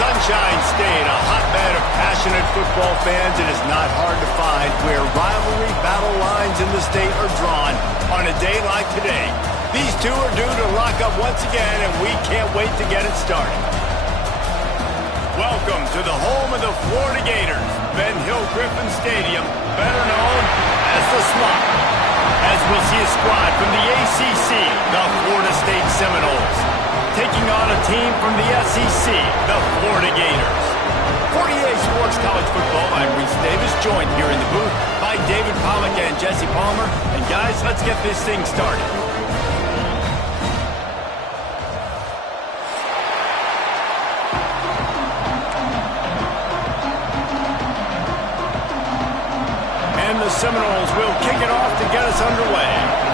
Sunshine State, a hotbed of passionate football fans. It is not hard to find where rivalry battle lines in the state are drawn on a day like today. These two are due to lock up once again, and we can't wait to get it started. Welcome to the home of the Florida Gators, Ben Hill Griffin Stadium, better known as the Slot. As we'll see a squad from the ACC, the Florida State Seminoles, taking on a team from the SEC, the Florida Gators. 48 Sports College Football, I'm Reese Davis, joined here in the booth by David Pollack and Jesse Palmer. And guys, let's get this thing started. And the Seminoles will kick it off to get us underway.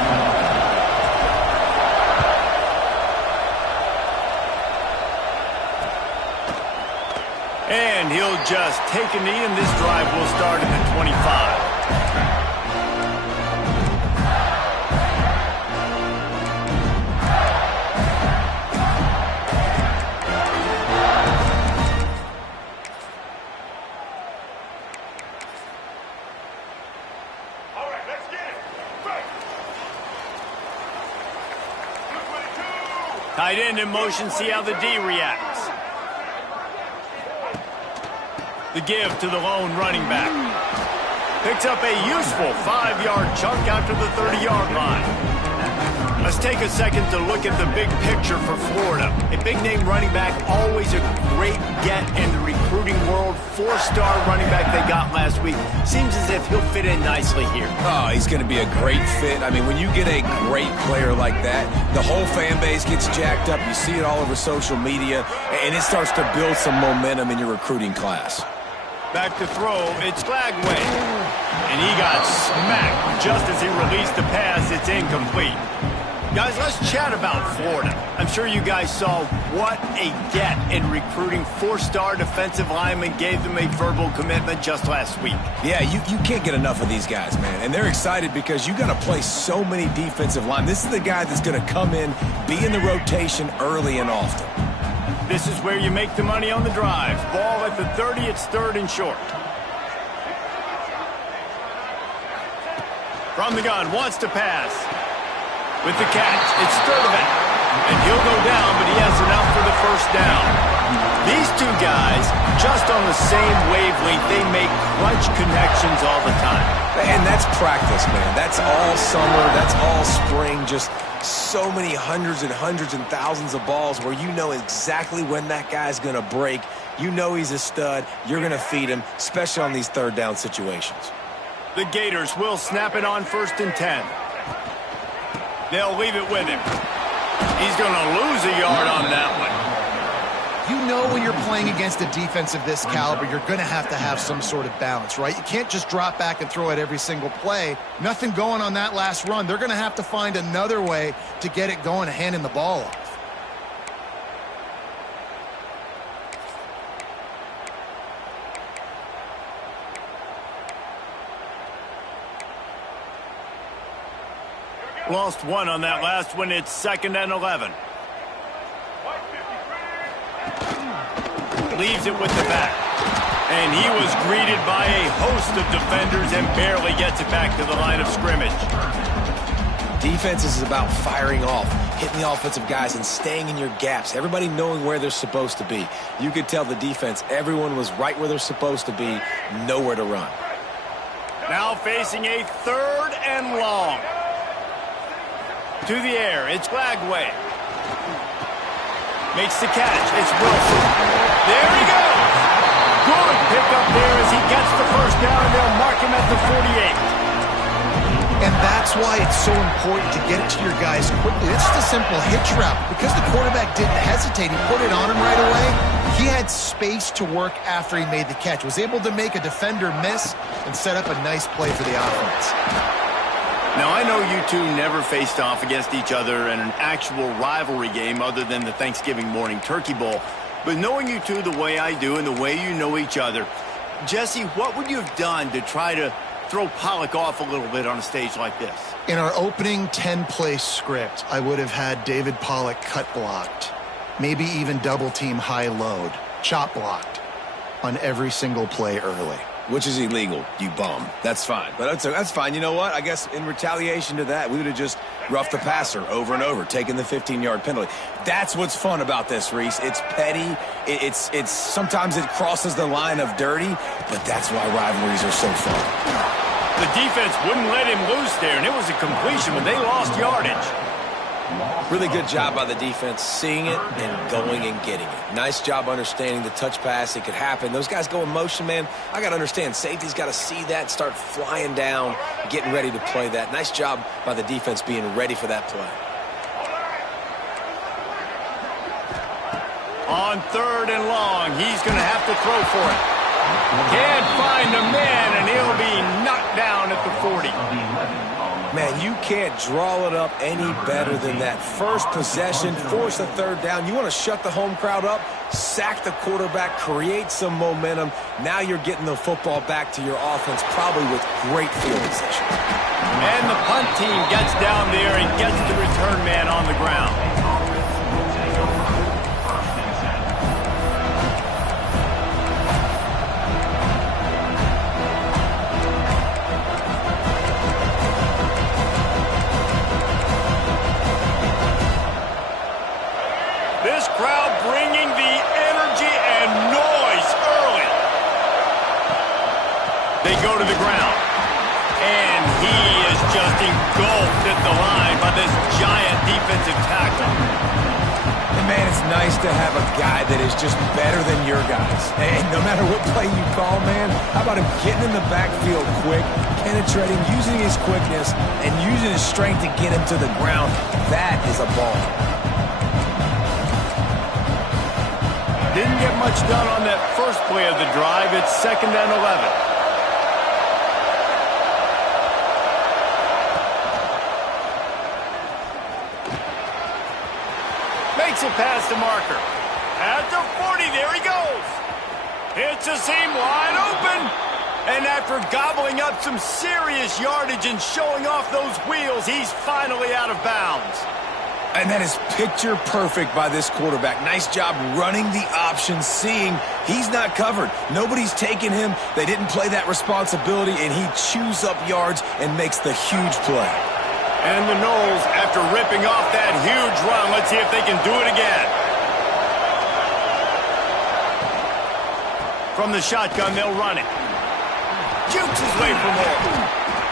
And he'll just take a knee, and this drive will start at the 25. All right, let's get it. Right. Tight end in motion, see how the D reacts. The give to the lone running back. Picks up a useful 5-yard chunk after the 30-yard line. Let's take a second to look at the big picture for Florida. A big-name running back, always a great get in the recruiting world. 4-star running back they got last week. Seems as if he'll fit in nicely here. Oh, he's going to be a great fit. I mean, when you get a great player like that, the whole fan base gets jacked up. You see it all over social media, and it starts to build some momentum in your recruiting class. Back to throw, it's Glagway. And he got smacked just as he released the pass. It's incomplete. Guys, let's chat about Florida. I'm sure you guys saw what a get in recruiting. 4-star defensive linemen, gave them a verbal commitment just last week. Yeah, you can't get enough of these guys, man. And they're excited because you got to play so many defensive linemen. This is the guy that's going to come in, be in the rotation early and often. This is where you make the money on the drive. Ball at the 30, it's 3rd and short. From the gun, wants to pass. With the catch, it's Sturdivant. And he'll go down, but he has enough for the first down. These two guys, just on the same wavelength, they make crunch connections all the time. And that's practice, man. That's all summer. That's all spring. Just so many hundreds and thousands of balls where you know exactly when that guy's going to break. You know he's a stud. You're going to feed him, especially on these 3rd down situations. The Gators will snap it on 1st and 10. They'll leave it with him. He's going to lose a yard on that one. You know when you're playing against a defense of this caliber, you're going to have some sort of balance, right? You can't just drop back and throw it every single play. Nothing going on that last run. They're going to have to find another way to get it going, handing the ball off. Lost one on that last one. It's 2nd and 11. Leaves it with the back. And he was greeted by a host of defenders and barely gets it back to the line of scrimmage. Defense is about firing off, hitting the offensive guys and staying in your gaps. Everybody knowing where they're supposed to be. You could tell the defense, everyone was right where they're supposed to be, nowhere to run. Now facing a 3rd and long. To the air, it's Glagway. Makes the catch, it's Wilson. There he goes! Good pickup there as he gets the first down, and they'll mark him at the 48. And that's why it's so important to get it to your guys quickly. It's just a simple hitch route. Because the quarterback didn't hesitate, he put it on him right away. He had space to work after he made the catch. Was able to make a defender miss and set up a nice play for the offense. Now, I know you two never faced off against each other in an actual rivalry game other than the Thanksgiving morning Turkey Bowl. But knowing you two the way I do and the way you know each other, Jesse, what would you have done to try to throw Pollack off a little bit on a stage like this? In our opening 10-play script, I would have had David Pollack cut blocked, maybe even double-team high load. chop blocked on every single play early. Which is illegal, you bum. That's fine. But that's fine. You know what? I guess in retaliation to that, we would have just roughed the passer over and over, taking the 15-yard penalty. That's what's fun about this, Reese. It's petty. It's sometimes it crosses the line of dirty, but that's why rivalries are so fun. The defense wouldn't let him loose there, and it was a completion, but they lost yardage. Really good job by the defense seeing it and going and getting it. Nice job understanding the touch pass. It could happen. Those guys go in motion, man. I got to understand. Safety's got to see that, start flying down, getting ready to play that. Nice job by the defense being ready for that play. On 3rd and long, he's going to have to throw for it. Can't find a man, and he'll be knocked down at the 40. Man, you can't draw it up any better than that. First possession, force a 3rd down. You want to shut the home crowd up, sack the quarterback, create some momentum. Now you're getting the football back to your offense, probably with great field position. And the punt team gets down there and gets the return man on the ground. This crowd bringing the energy and noise early. They go to the ground. And he is just engulfed at the line by this giant defensive tackle. And man, it's nice to have a guy that is just better than your guys. And no matter what play you call, man, how about him getting in the backfield quick, penetrating, using his quickness, and using his strength to get him to the ground. That is a ball. Didn't get much done on that first play of the drive. It's 2nd and 11. Makes it past the marker. At the 40, there he goes. Hits a seam wide open. And after gobbling up some serious yardage and showing off those wheels, he's finally out of bounds. And that is picture perfect by this quarterback. Nice job running the option, seeing he's not covered. Nobody's taking him. They didn't play that responsibility, and he chews up yards and makes the huge play. And the Knowles, after ripping off that huge run, let's see if they can do it again. From the shotgun, they'll run it. Jukes his way for more.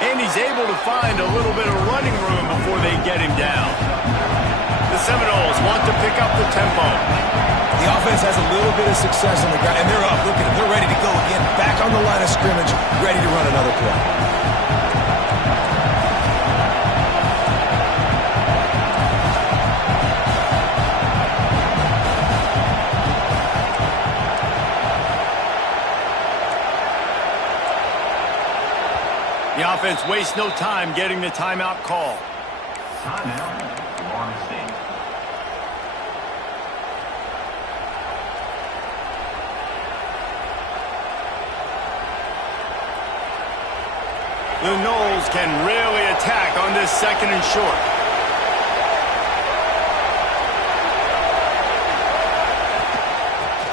And he's able to find a little bit of running room before they get him down. The Seminoles want to pick up the tempo. The offense has a little bit of success on the ground, and they're up. Look at them. They're ready to go again. Back on the line of scrimmage, ready to run another play. The offense wastes no time getting the timeout call. Timeout, Florida State. The Knowles can really attack on this 2nd and short.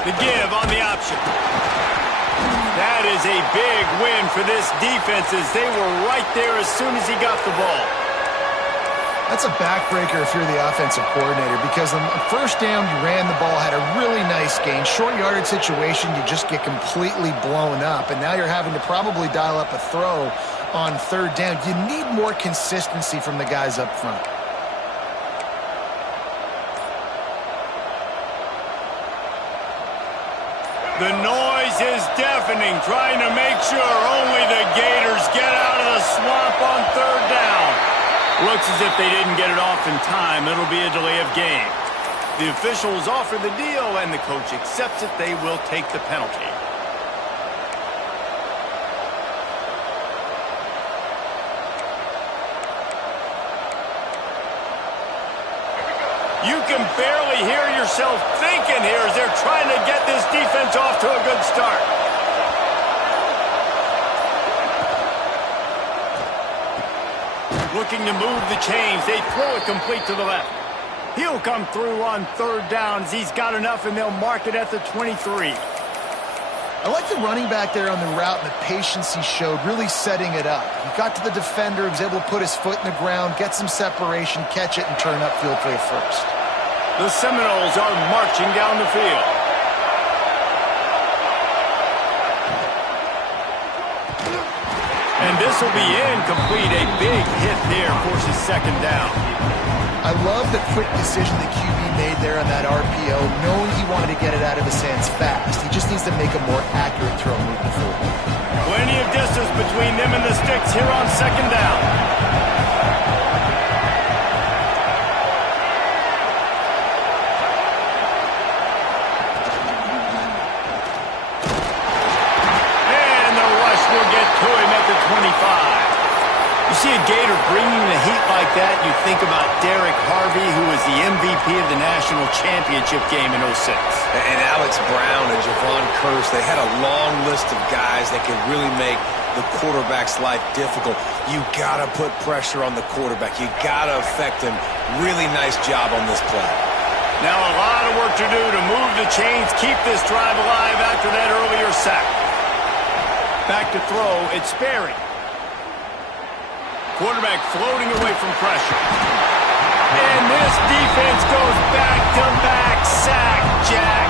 The give on the option. That is a big win for this defense as they were right there as soon as he got the ball. That's a backbreaker if you're the offensive coordinator, because on first down, you ran the ball, had a really nice gain. Short yardage situation, you just get completely blown up, and now you're having to probably dial up a throw on 3rd down. You need more consistency from the guys up front. The noise is deafening, trying to make sure only the Gators get out of the swamp on 3rd down. Looks as if they didn't get it off in time. It'll be a delay of game. The officials offer the deal, and the coach accepts it. They will take the penalty. You can barely hear yourself thinking here as they're trying to get this defense off to a good start. Looking to move the chains. They throw it complete to the left. He'll come through on third down as he's got enough, and they'll mark it at the 23. I like the running back there on the route and the patience he showed, really setting it up. He got to the defender, he was able to put his foot in the ground, get some separation, catch it, and turn upfield for a first. The Seminoles are marching down the field. And this will be incomplete. A big hit there forces second down. I love the quick decision the QB made there on that RPO, knowing he wanted to get it out of his hands fast. He just needs to make a more accurate throw moving forward. Plenty of distance between them and the sticks here on second down. And the rush will get to him at the 25. You see a Gator bringing the heat like that, you think about Derek Harvey, who was the MVP of the national championship game in 06. And Alex Brown and Javon Curse, they had a long list of guys that could really make the quarterback's life difficult. You got to put pressure on the quarterback. You got to affect him. Really nice job on this play. Now a lot of work to do to move the chains, keep this drive alive after that earlier sack. Back to throw, it's Sperry. Quarterback floating away from pressure. And this defense goes back-to-back sack, Jack.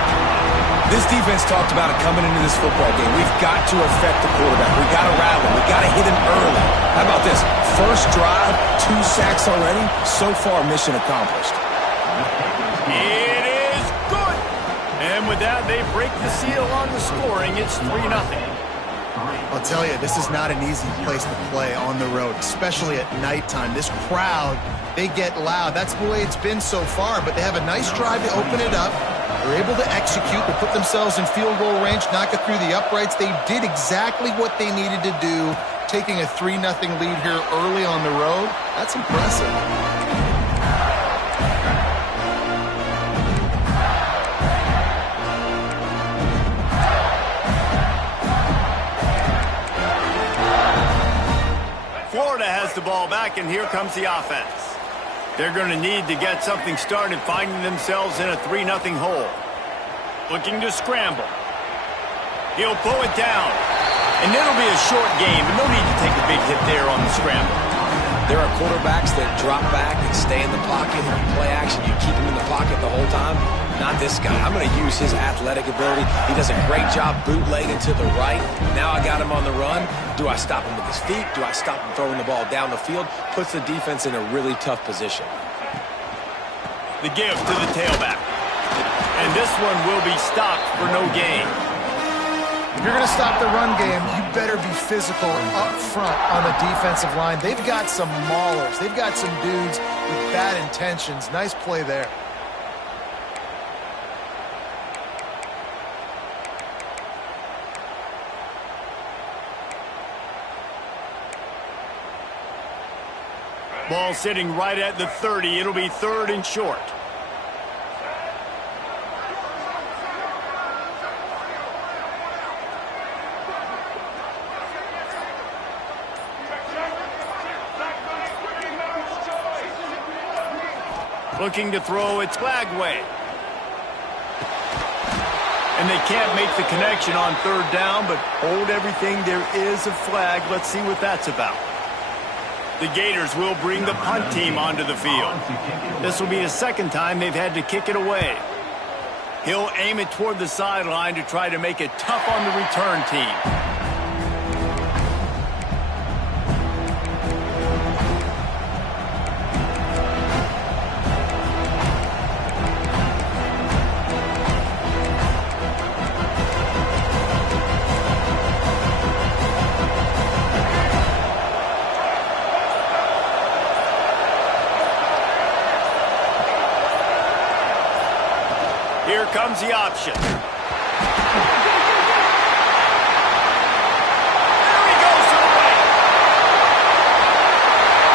This defense talked about it coming into this football game. We've got to affect the quarterback. We've got to rattle him. We've got to hit him early. How about this? First drive, 2 sacks already. So far, mission accomplished. It is good. And with that, they break the seal on the scoring. It's 3-0. I'll tell you, this is not an easy place to play on the road, especially at nighttime. This crowd, they get loud. That's the way it's been so far, but they have a nice drive to open it up. They're able to execute, to put themselves in field goal range, knock it through the uprights. They did exactly what they needed to do, taking a 3-0 lead here early on the road. That's impressive. Florida has the ball back, and here comes the offense. They're going to need to get something started, finding themselves in a 3-0 hole. Looking to scramble. He'll pull it down. And it'll be a short game, but no need to take a big hit there on the scramble. There are quarterbacks that drop back and stay in the pocket. If you play action, you keep him in the pocket the whole time. Not this guy. I'm going to use his athletic ability. He does a great job bootlegging to the right. Now I got him on the run. Do I stop him with his feet? Do I stop him throwing the ball down the field? Puts the defense in a really tough position. The give to the tailback. And this one will be stopped for no gain. If you're going to stop the run game, you better be physical up front on the defensive line. They've got some maulers. They've got some dudes with bad intentions. Nice play there. Ball sitting right at the 30. It'll be 3rd and short. Looking to throw, it's Flagway. And they can't make the connection on 3rd down, but hold everything. There is a flag. Let's see what that's about. The Gators will bring the punt team onto the field. This will be the 2nd time they've had to kick it away. He'll aim it toward the sideline to try to make it tough on the return team. Here comes the option. There he goes to the right.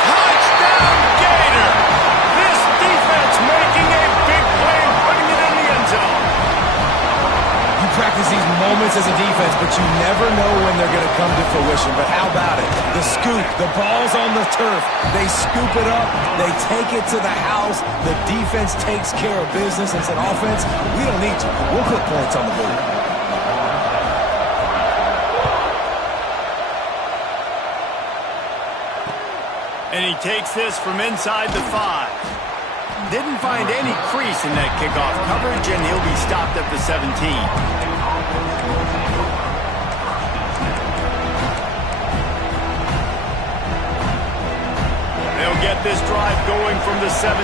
Touchdown, Gator! This defense making a big play and putting it in the end zone. You practice practice these moments as a defense, but you never know when they're going to come to fruition. But how about it? The scoop, the ball's on the turf. They scoop it up. They take it to the house. The defense takes care of business and said, offense, we don't need to. We'll put points on the board. And he takes this from inside the 5. Didn't find any crease in that kickoff coverage, and he'll be stopped at the 17. They'll get this drive going from the 17.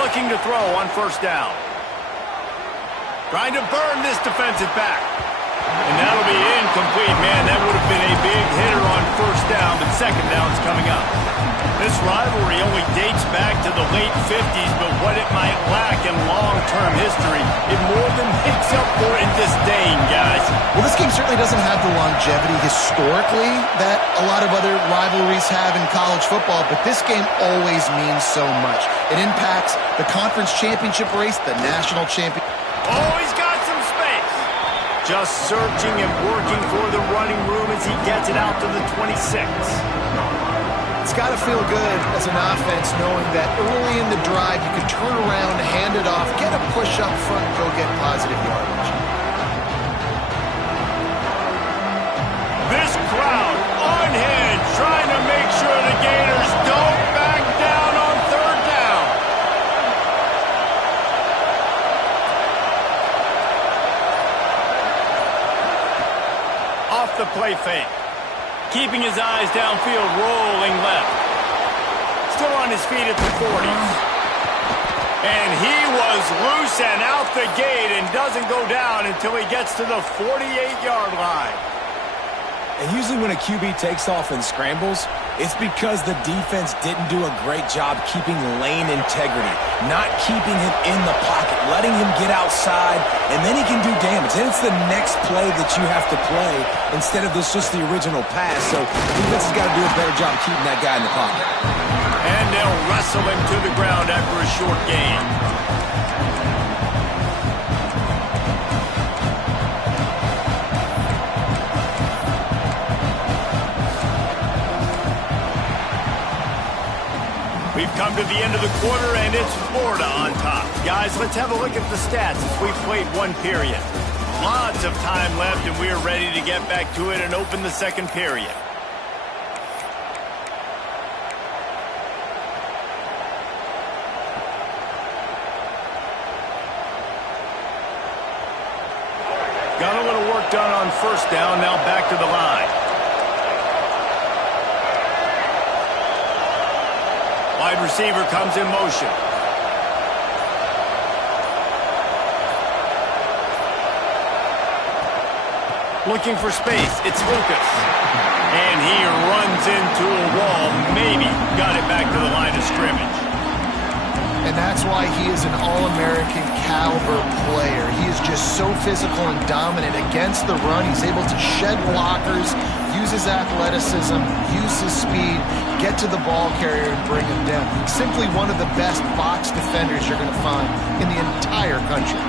Looking to throw on first down. Trying to burn this defensive back. And that'll be incomplete, man. That would have been a big hitter on first down, but second down's coming up. This rivalry only dates back to the late 50s, but what it might lack in long-term history, it more than makes up for in disdain, guys. Well, this game certainly doesn't have the longevity historically that a lot of other rivalries have in college football, but this game always means so much. It impacts the conference championship race, the national championship. Oh, he's got some space. Just searching and working for the running room as he gets it out to the 26. It's got to feel good as an offense knowing that early in the drive you can turn around, hand it off, get a push up front, and go get positive yardage. This crowd unhinged, trying to make sure the Gators don't back down on third down. Off the play fake. Keeping his eyes downfield, rolling left. Still on his feet at the 40s. And he was loose and out the gate and doesn't go down until he gets to the 48-yard line. And usually when a QB takes off and scrambles, it's because the defense didn't do a great job keeping lane integrity, not keeping him in the pocket, letting him get outside, and then he can do damage. Then it's the next play that you have to play instead of just the original pass. So defense has got to do a better job keeping that guy in the pocket. And they'll wrestle him to the ground after a short gain. We've come to the end of the quarter, and it's Florida on top. Guys, let's have a look at the stats as we've played one period. Lots of time left, and we're ready to get back to it and open the second period. Got a little work done on first down, now back to the line. Wide receiver comes in motion. Looking for space. It's Lucas. And he runs into a wall. Maybe got it back to the line of scrimmage. And that's why he is an All-American caliber player. He is just so physical and dominant against the run. He's able to shed blockers, use his athleticism, use his speed, get to the ball carrier and bring him down. Simply one of the best box defenders you're going to find in the entire country.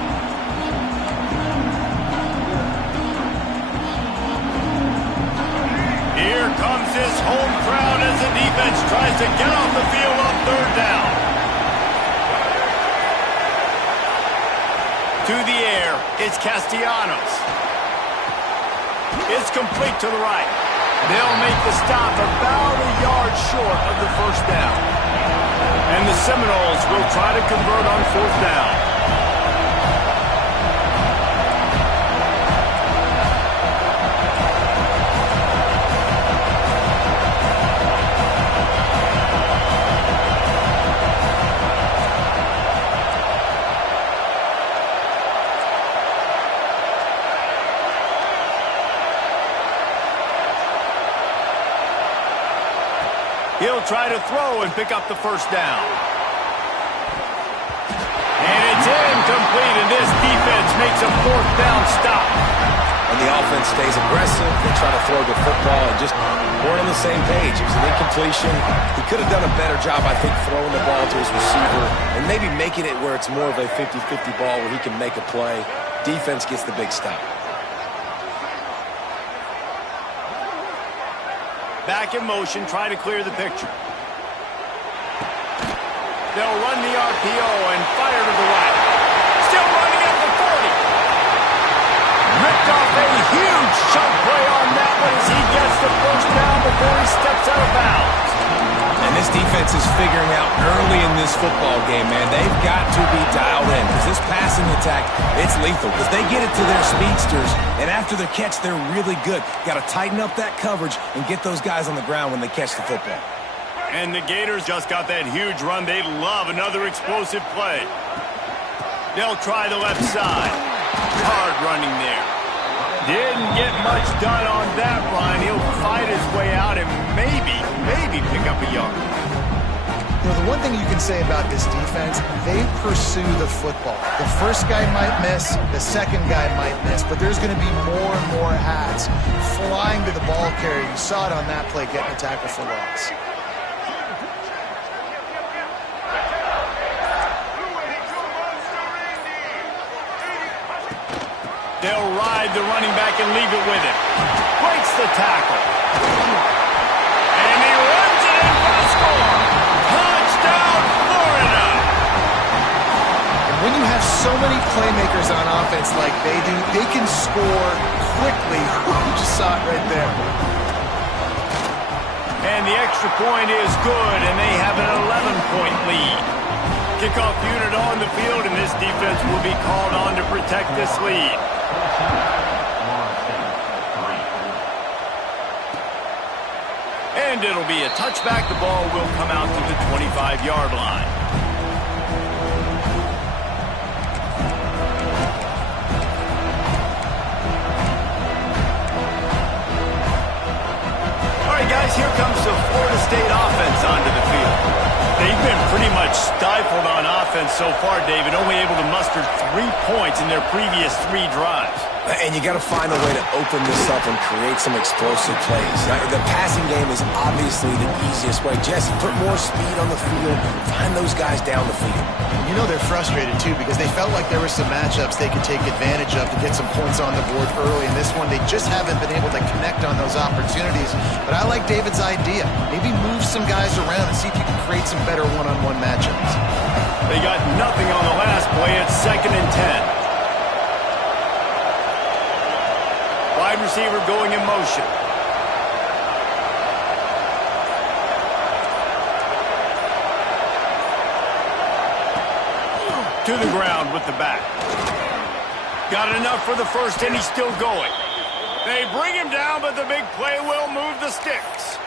Here comes this home crowd as the defense tries to get off the field on third down. To the air, it's Castellanos. It's complete to the right. They'll make the stop about a yard short of the first down. And the Seminoles will try to convert on fourth down. He'll try to throw and pick up the first down. And it's incomplete, and this defense makes a fourth down stop. And the offense stays aggressive. They try to throw the football and just weren't on the same page. It was an incompletion. He could have done a better job, I think, throwing the ball to his receiver. and maybe making it where it's more of a 50-50 ball where he can make a play. Defense gets the big stop. Back in motion, try to clear the picture. They'll run the RPO and fire to the right. Still running at the 40. Ripped off a huge chunk play on that one as he gets the first down before he steps out of bounds. And this defense is figuring out early in this football game, man, they've got to be dialed in because this passing attack, it's lethal because they get it to their speedsters, and after the catch, they're really good. Got to tighten up that coverage and get those guys on the ground when they catch the football. And the Gators just got that huge run. They love another explosive play. They'll try the left side. Hard running there. Didn't get much done on that run. He'll fight his way out and maybe pick up a yard. You know, the one thing you can say about this defense, they pursue the football. The first guy might miss, the second guy might miss, but there's going to be more and more hats flying to the ball carrier. You saw it on that play, getting a tackle for loss. They'll ride the running back and leave it with him. Breaks the tackle. And he runs it in for a score. Touchdown, Florida! And when you have so many playmakers on offense like they do, they can score quickly. You just saw it right there. And the extra point is good, and they have an 11-point lead. Kickoff unit on the field, and this defense will be called on to protect this lead. And it'll be a touchback. The ball will come out to the 25-yard line. All right, guys, here comes the Florida State offense onto the field. They've been pretty much stifled on offense so far, David, only able to muster 3 points in their previous 3 drives. And you got to find a way to open this up and create some explosive plays. The passing game is obviously the easiest way. Jesse, put more speed on the field. Find those guys down the field. You know they're frustrated, too, because they felt like there were some matchups they could take advantage of to get some points on the board early. In this one, they just haven't been able to connect on those opportunities. But I like David's idea. Maybe move some guys around and see if you can create some better one-on-one matchups. They got nothing on the last play. It's 2nd and 10. Wide receiver going in motion. To the ground with the back. Got enough for the first, and he's still going. They bring him down, but the big play will move the sticks.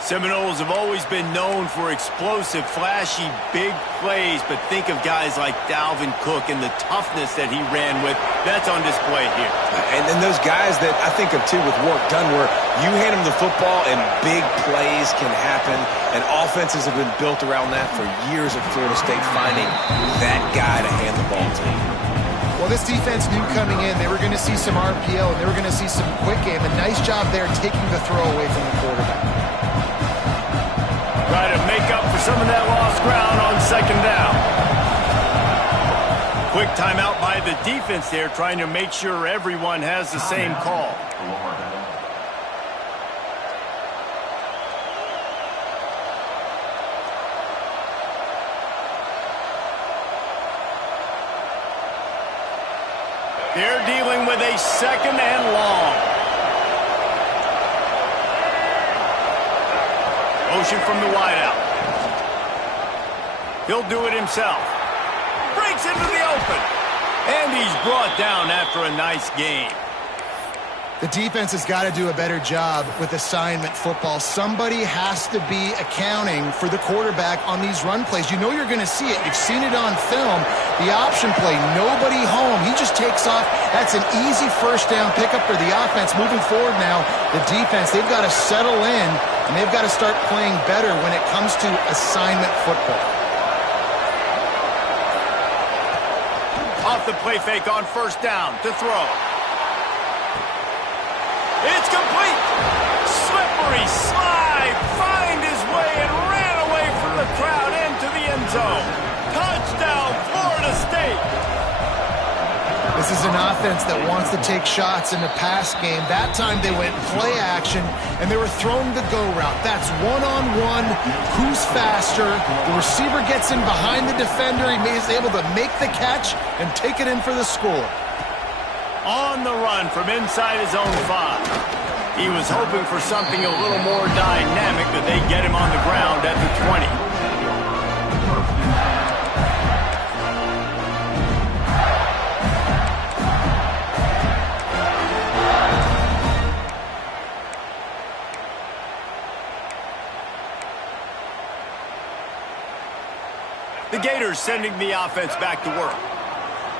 Seminoles have always been known for explosive, flashy, big plays, but think of guys like Dalvin Cook and the toughness that he ran with. That's on display here. And then those guys that I think of, too, with Warrick Dunn, where you hand them the football and big plays can happen, and offenses have been built around that for years at Florida State, finding that guy to hand the ball to. Well, this defense knew coming in they were going to see some RPO, and they were going to see some quick game. A nice job there taking the throw away from the quarterback. Try to make up for some of that lost ground on 2nd down. Quick timeout by the defense there, trying to make sure everyone has the same call. They're dealing with a 2nd and long. Motion from the wideout. He'll do it himself. Breaks into the open. And he's brought down after a nice game. The defense has got to do a better job with assignment football. Somebody has to be accounting for the quarterback on these run plays. You know you're going to see it. You've seen it on film. The option play, nobody home. He just takes off. That's an easy first down pickup for the offense. Moving forward now, the defense, they've got to settle in, and they've got to start playing better when it comes to assignment football. Off the play fake on 1st down to throw. It's complete. Slippery slide. Find his way and ran away from the crowd into the end zone. This is an offense that wants to take shots in the pass game. That time they went play action, and they were throwing the go route. That's one-on-one. Who's faster? The receiver gets in behind the defender. He is able to make the catch and take it in for the score. On the run from inside his own 5. He was hoping for something a little more dynamic, but they get him on the ground at the 20. The Gators sending the offense back to work.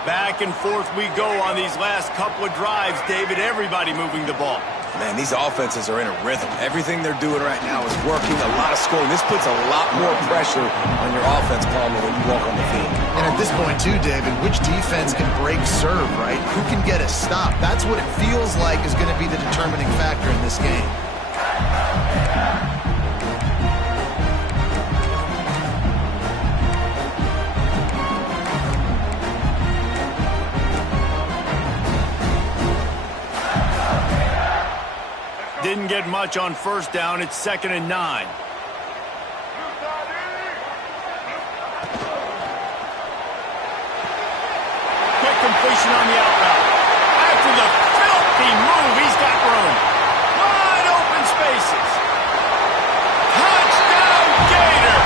Back and forth we go on these last couple of drives, David. Everybody moving the ball. Man, these offenses are in a rhythm. Everything they're doing right now is working. A lot of scoring. This puts a lot more pressure on your offense, Palmer, when you walk on the field. And at this point, too, David, which defense can break serve, right? Who can get a stop? That's what it feels like is going to be the determining factor in this game. Didn't get much on first down. It's 2nd and 9. Quick completion on the out route. After the filthy move, he's got room. Wide open spaces. Touchdown, Gator!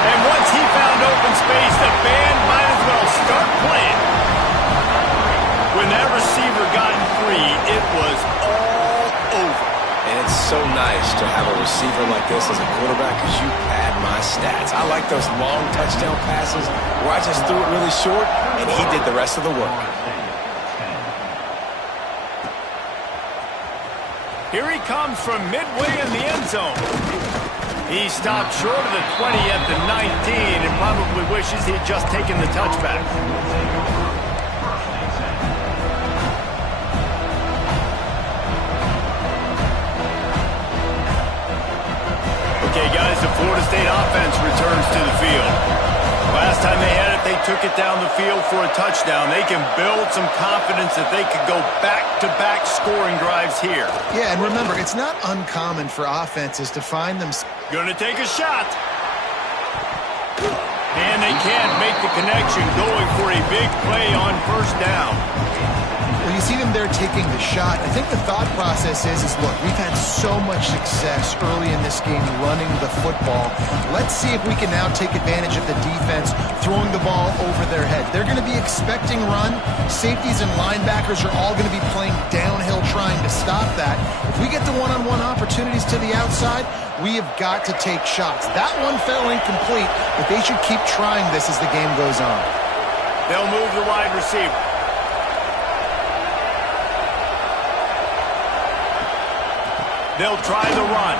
And once he found open space, the band might as well start playing. When that receiver got free, it was all over. And it's so nice to have a receiver like this as a quarterback because you pad my stats. I like those long touchdown passes where I just threw it really short and he did the rest of the work. Here he comes from midway in the end zone. He stopped short of the 20 at the 19 and probably wishes he had just taken the touchback. Okay, guys, the Florida State offense returns to the field. Last time they had it, they took it down the field for a touchdown. They can build some confidence that they could go back-to-back scoring drives here. Yeah, and remember, it's not uncommon for offenses to find them. Gonna take a shot. And they can't make the connection, going for a big play on first down. When you see them there taking the shot, I think the thought process is look, we've had so much success early in this game running the football. Let's see if we can now take advantage of the defense throwing the ball over their head. They're going to be expecting run. Safeties and linebackers are all going to be playing downhill trying to stop that. If we get the one-on-one opportunities to the outside, we have got to take shots. That one fell incomplete, but they should keep trying this as the game goes on. They'll move the wide receiver. They'll try the run.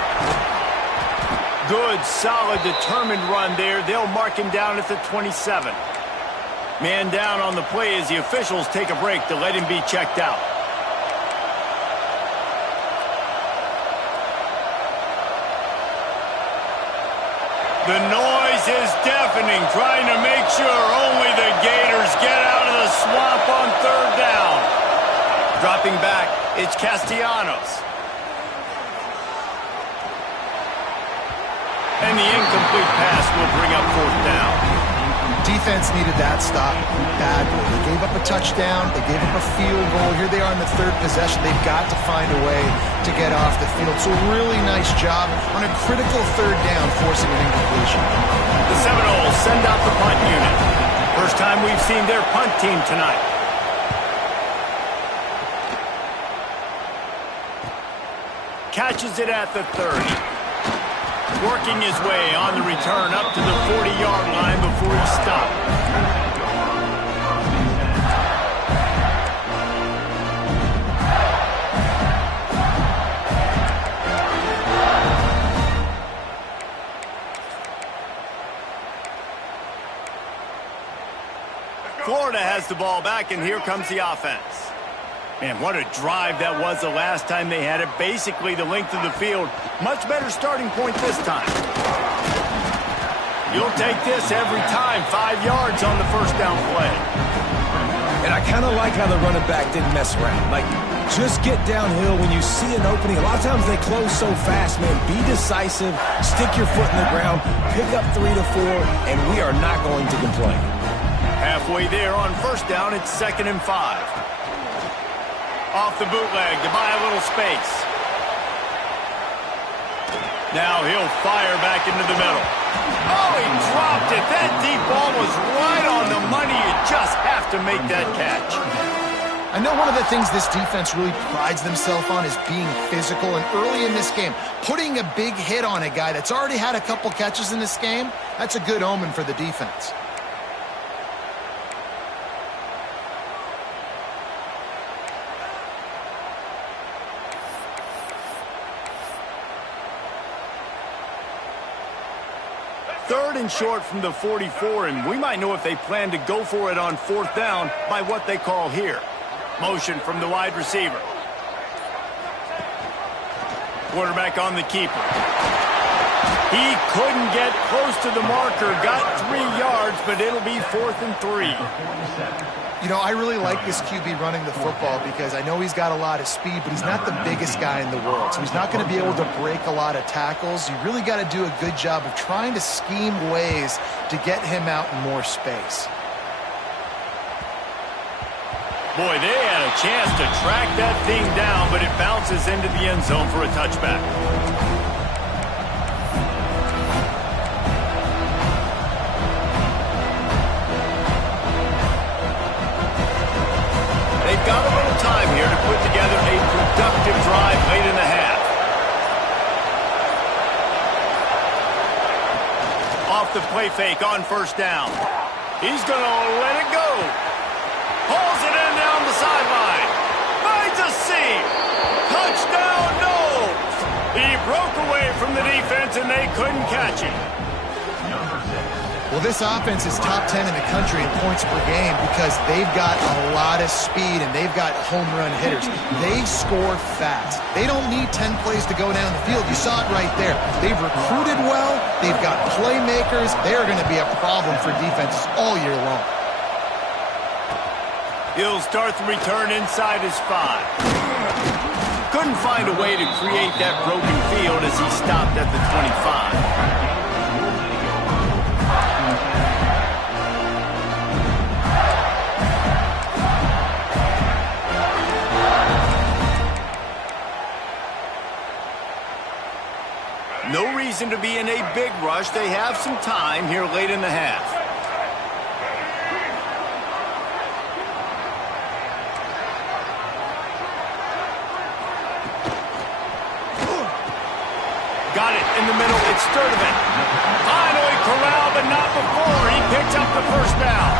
Good, solid, determined run there. They'll mark him down at the 27. Man down on the play as the officials take a break to let him be checked out. The noise is deafening, trying to make sure only the Gators get out of the swamp on third down. Dropping back, it's Castellanos. And the incomplete pass will bring up fourth down. Defense needed that stop badly. They gave up a touchdown. They gave up a field goal. Here they are in the third possession. They've got to find a way to get off the field. So really nice job on a critical third down, forcing an incompletion. The Seminoles send out the punt unit. First time we've seen their punt team tonight. Catches it at the 30. Working his way on the return up to the 40-yard line before he stopped. Florida has the ball back, and here comes the offense. Man, what a drive that was the last time they had it. Basically the length of the field. Much better starting point this time. You'll take this every time. 5 yards on the first down play. And I kind of like how the running back didn't mess around. Like, just get downhill when you see an opening. A lot of times they close so fast, man. Be decisive, stick your foot in the ground, pick up 3 to 4, and we are not going to complain. Halfway there on first down, it's 2nd and 5. Off the bootleg to buy a little space. Now he'll fire back into the middle. Oh, he dropped it. That deep ball was right on the money. You just have to make that catch. I know one of the things this defense really prides themselves on is being physical, and early in this game, putting a big hit on a guy that's already had a couple catches in this game, that's a good omen for the defense. Third and short from the 44, and we might know if they plan to go for it on 4th down by what they call here. Motion from the wide receiver. Quarterback on the keeper. He couldn't get close to the marker. Got 3 yards, but it'll be 4th and 3. You know, I really like this QB running the football because I know he's got a lot of speed, but he's not the biggest guy in the world. So he's not going to be able to break a lot of tackles. You really got to do a good job of trying to scheme ways to get him out in more space. Boy, they had a chance to track that thing down, but it bounces into the end zone for a touchback. They've got a little time here to put together a productive drive late in the half. Off the play fake on first down. He's going to let it go. Pulls it in down the sideline. Finds a seam. Touchdown, no. He broke away from the defense and they couldn't catch him. Well, this offense is top 10 in the country in points per game because they've got a lot of speed and they've got home run hitters. They score fast. They don't need 10 plays to go down the field. You saw it right there. They've recruited well. They've got playmakers. They're going to be a problem for defenses all year long. He'll start the return inside his 5. Couldn't find a way to create that broken field as he stopped at the 25. No reason to be in a big rush. They have some time here late in the half. Got it in the middle. It's Sturdivant. Finally corralled, but not before. He picks up the first down.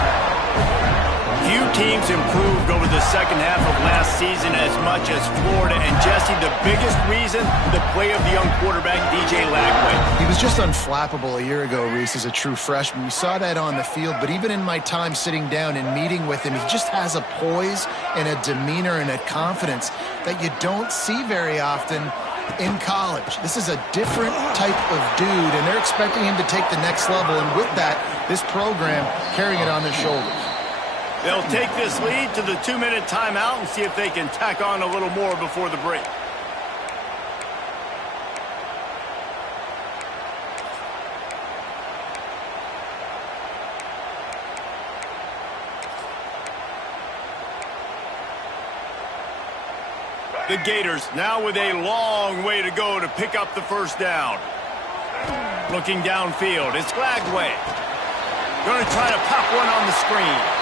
Few teams improved over the second half of last season as much as Florida. And Jesse, the biggest reason, the play of the young quarterback, DJ Lagway. He was just unflappable a year ago, Reese, as a true freshman. We saw that on the field, but even in my time sitting down and meeting with him, he just has a poise and a demeanor and a confidence that you don't see very often in college. This is a different type of dude, and they're expecting him to take the next level, and with that, this program carrying it on their shoulders. They'll take this lead to the 2-minute timeout and see if they can tack on a little more before the break. The Gators now with a long way to go to pick up the first down. Looking downfield, it's Lagway. Going to try to pop one on the screen.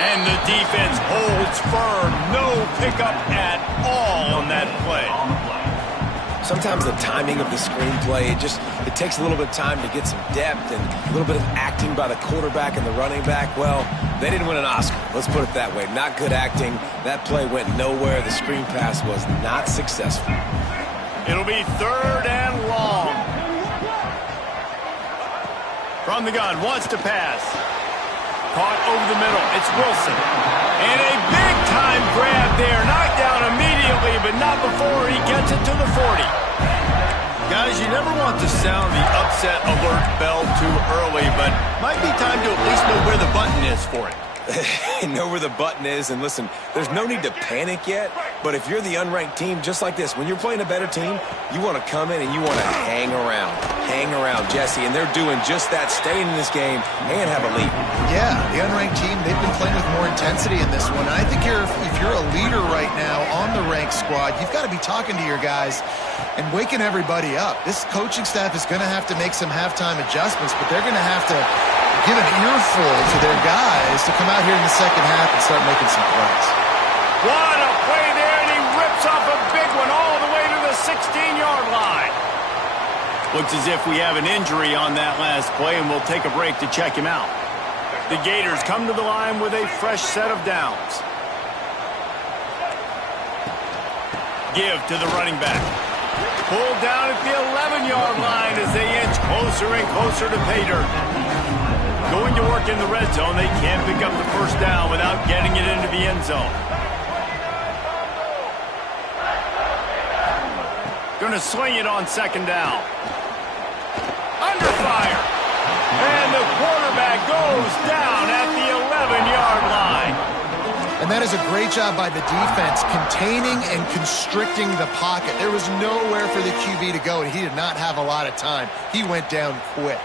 And the defense holds firm. No pickup at all on that play. Sometimes the timing of the screenplay, it takes a little bit of time to get some depth and a little bit of acting by the quarterback and the running back. Well, they didn't win an Oscar. Let's put it that way. Not good acting. That play went nowhere. The screen pass was not successful. It'll be 3rd and long. From the gun, wants to pass. Caught over the middle. It's Wilson. And a big-time grab there. Knocked down immediately, but not before he gets it to the 40. Guys, you never want to sound the upset alert bell too early, but might be time to at least know where the button is for it. Know where the button is, and listen, there's no need to panic yet, but if you're the unranked team, just like this, when you're playing a better team, you want to come in and you want to hang around, Jesse, and they're doing just that, staying in this game and have a lead. Yeah, the unranked team, they've been playing with more intensity in this one. I think if you're a leader right now on the ranked squad, you've got to be talking to your guys and waking everybody up. This coaching staff is going to have to make some halftime adjustments, but they're going to have to give an earful to their guys to come out here in the second half and start making some plays. What a play there, and he rips off a big one all the way to the 16-yard line. Looks as if we have an injury on that last play, and we'll take a break to check him out. The Gators come to the line with a fresh set of downs. Give to the running back. Pulled down at the 11-yard line as they inch closer and closer to pay dirt. Going to work in the red zone, they can't pick up the first down without getting it into the end zone. Going to sling it on second down. Under fire. And the quarterback goes down at the 11-yard line. And that is a great job by the defense, containing and constricting the pocket. There was nowhere for the QB to go, and he did not have a lot of time. He went down quick.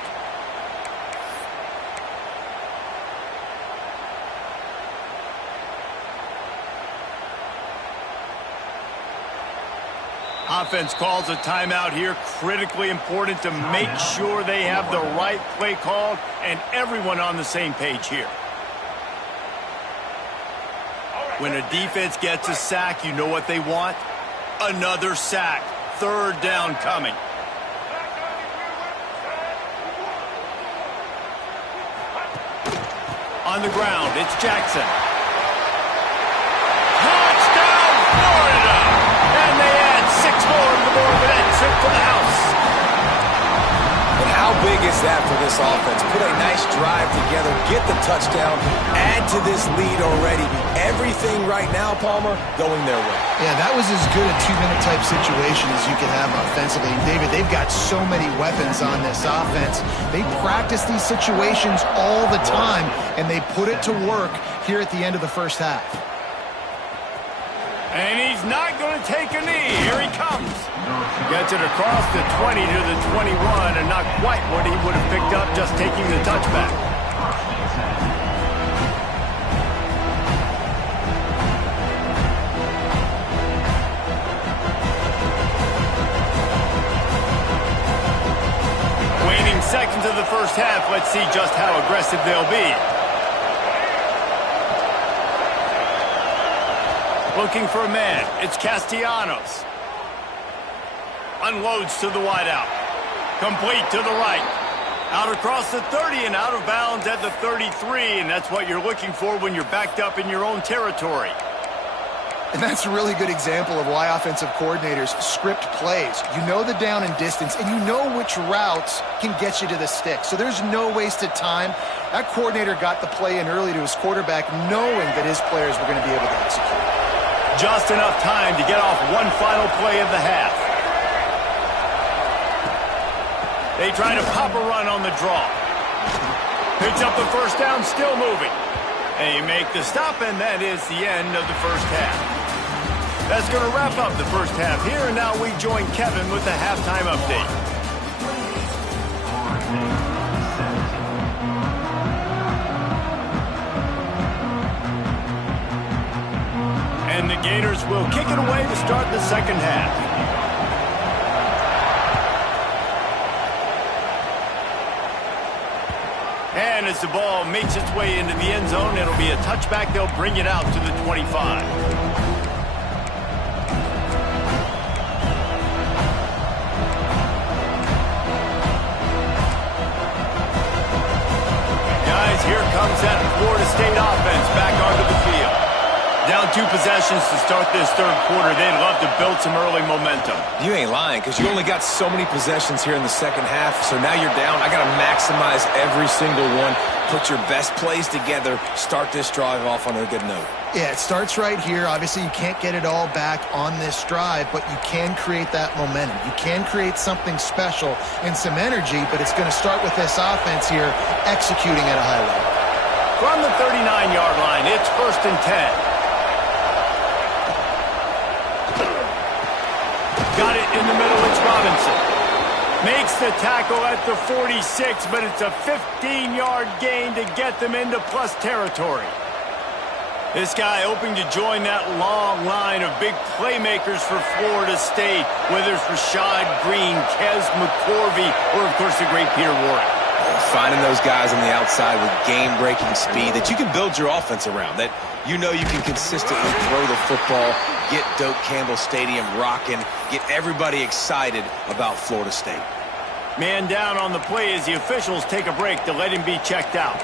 Offense calls a timeout here. Critically important to make sure they have the right play called and everyone on the same page here. When a defense gets a sack, you know what they want? Another sack. Third down coming. On the ground, it's Jackson. Touchdown, Florida! And they add 6 more to the board with that trip to the house. And how big is that for this offense? Put a nice drive together, get the touchdown, add to this lead already. Everything right now, Palmer, going their way. Yeah, that was as good a 2-minute type situation as you could have offensively. And David, they've got so many weapons on this offense. They practice these situations all the time, and they put it to work here at the end of the first half. And he's not going to take a knee. Here he comes. Gets it across the 20 to the 21, and not quite what he would have picked up just taking the touchback. Waning seconds of the first half. Let's see just how aggressive they'll be. Looking for a man. It's Castellanos. Unloads to the wideout. Complete to the right. Out across the 30 and out of bounds at the 33. And that's what you're looking for when you're backed up in your own territory. And that's a really good example of why offensive coordinators script plays. You know the down and distance, and you know which routes can get you to the stick. So there's no wasted time. That coordinator got the play in early to his quarterback, knowing that his players were going to be able to execute. Just enough time to get off one final play of the half. They try to pop a run on the draw. Picks up the first down, still moving. They make the stop, and that is the end of the first half. That's going to wrap up the first half here, and now we join Kevin with the halftime update. And the Gators will kick it away to start the second half. And as the ball makes its way into the end zone, it'll be a touchback. They'll bring it out to the 25. Guys, here comes that Florida State offense back onto the field. Down 2 possessions to start this third quarter. They'd love to build some early momentum. You ain't lying, because you only got so many possessions here in the second half, so now you're down. I got to maximize every single one. Put your best plays together. Start this drive off on a good note. Yeah, it starts right here. Obviously, you can't get it all back on this drive, but you can create that momentum. You can create something special and some energy, but it's going to start with this offense here executing at a high level. From the 39-yard line, it's 1st and 10. Got it in the middle, it's Robinson. Makes the tackle at the 46, but it's a 15-yard gain to get them into plus territory. This guy hoping to join that long line of big playmakers for Florida State, whether it's Rashad Green, Kez McCorvey, or, of course, the great Peter Warrick. Finding those guys on the outside with game-breaking speed that you can build your offense around, that you know you can consistently throw the football, get Doak Campbell Stadium rocking, get everybody excited about Florida State. Man down on the play as the officials take a break to let him be checked out.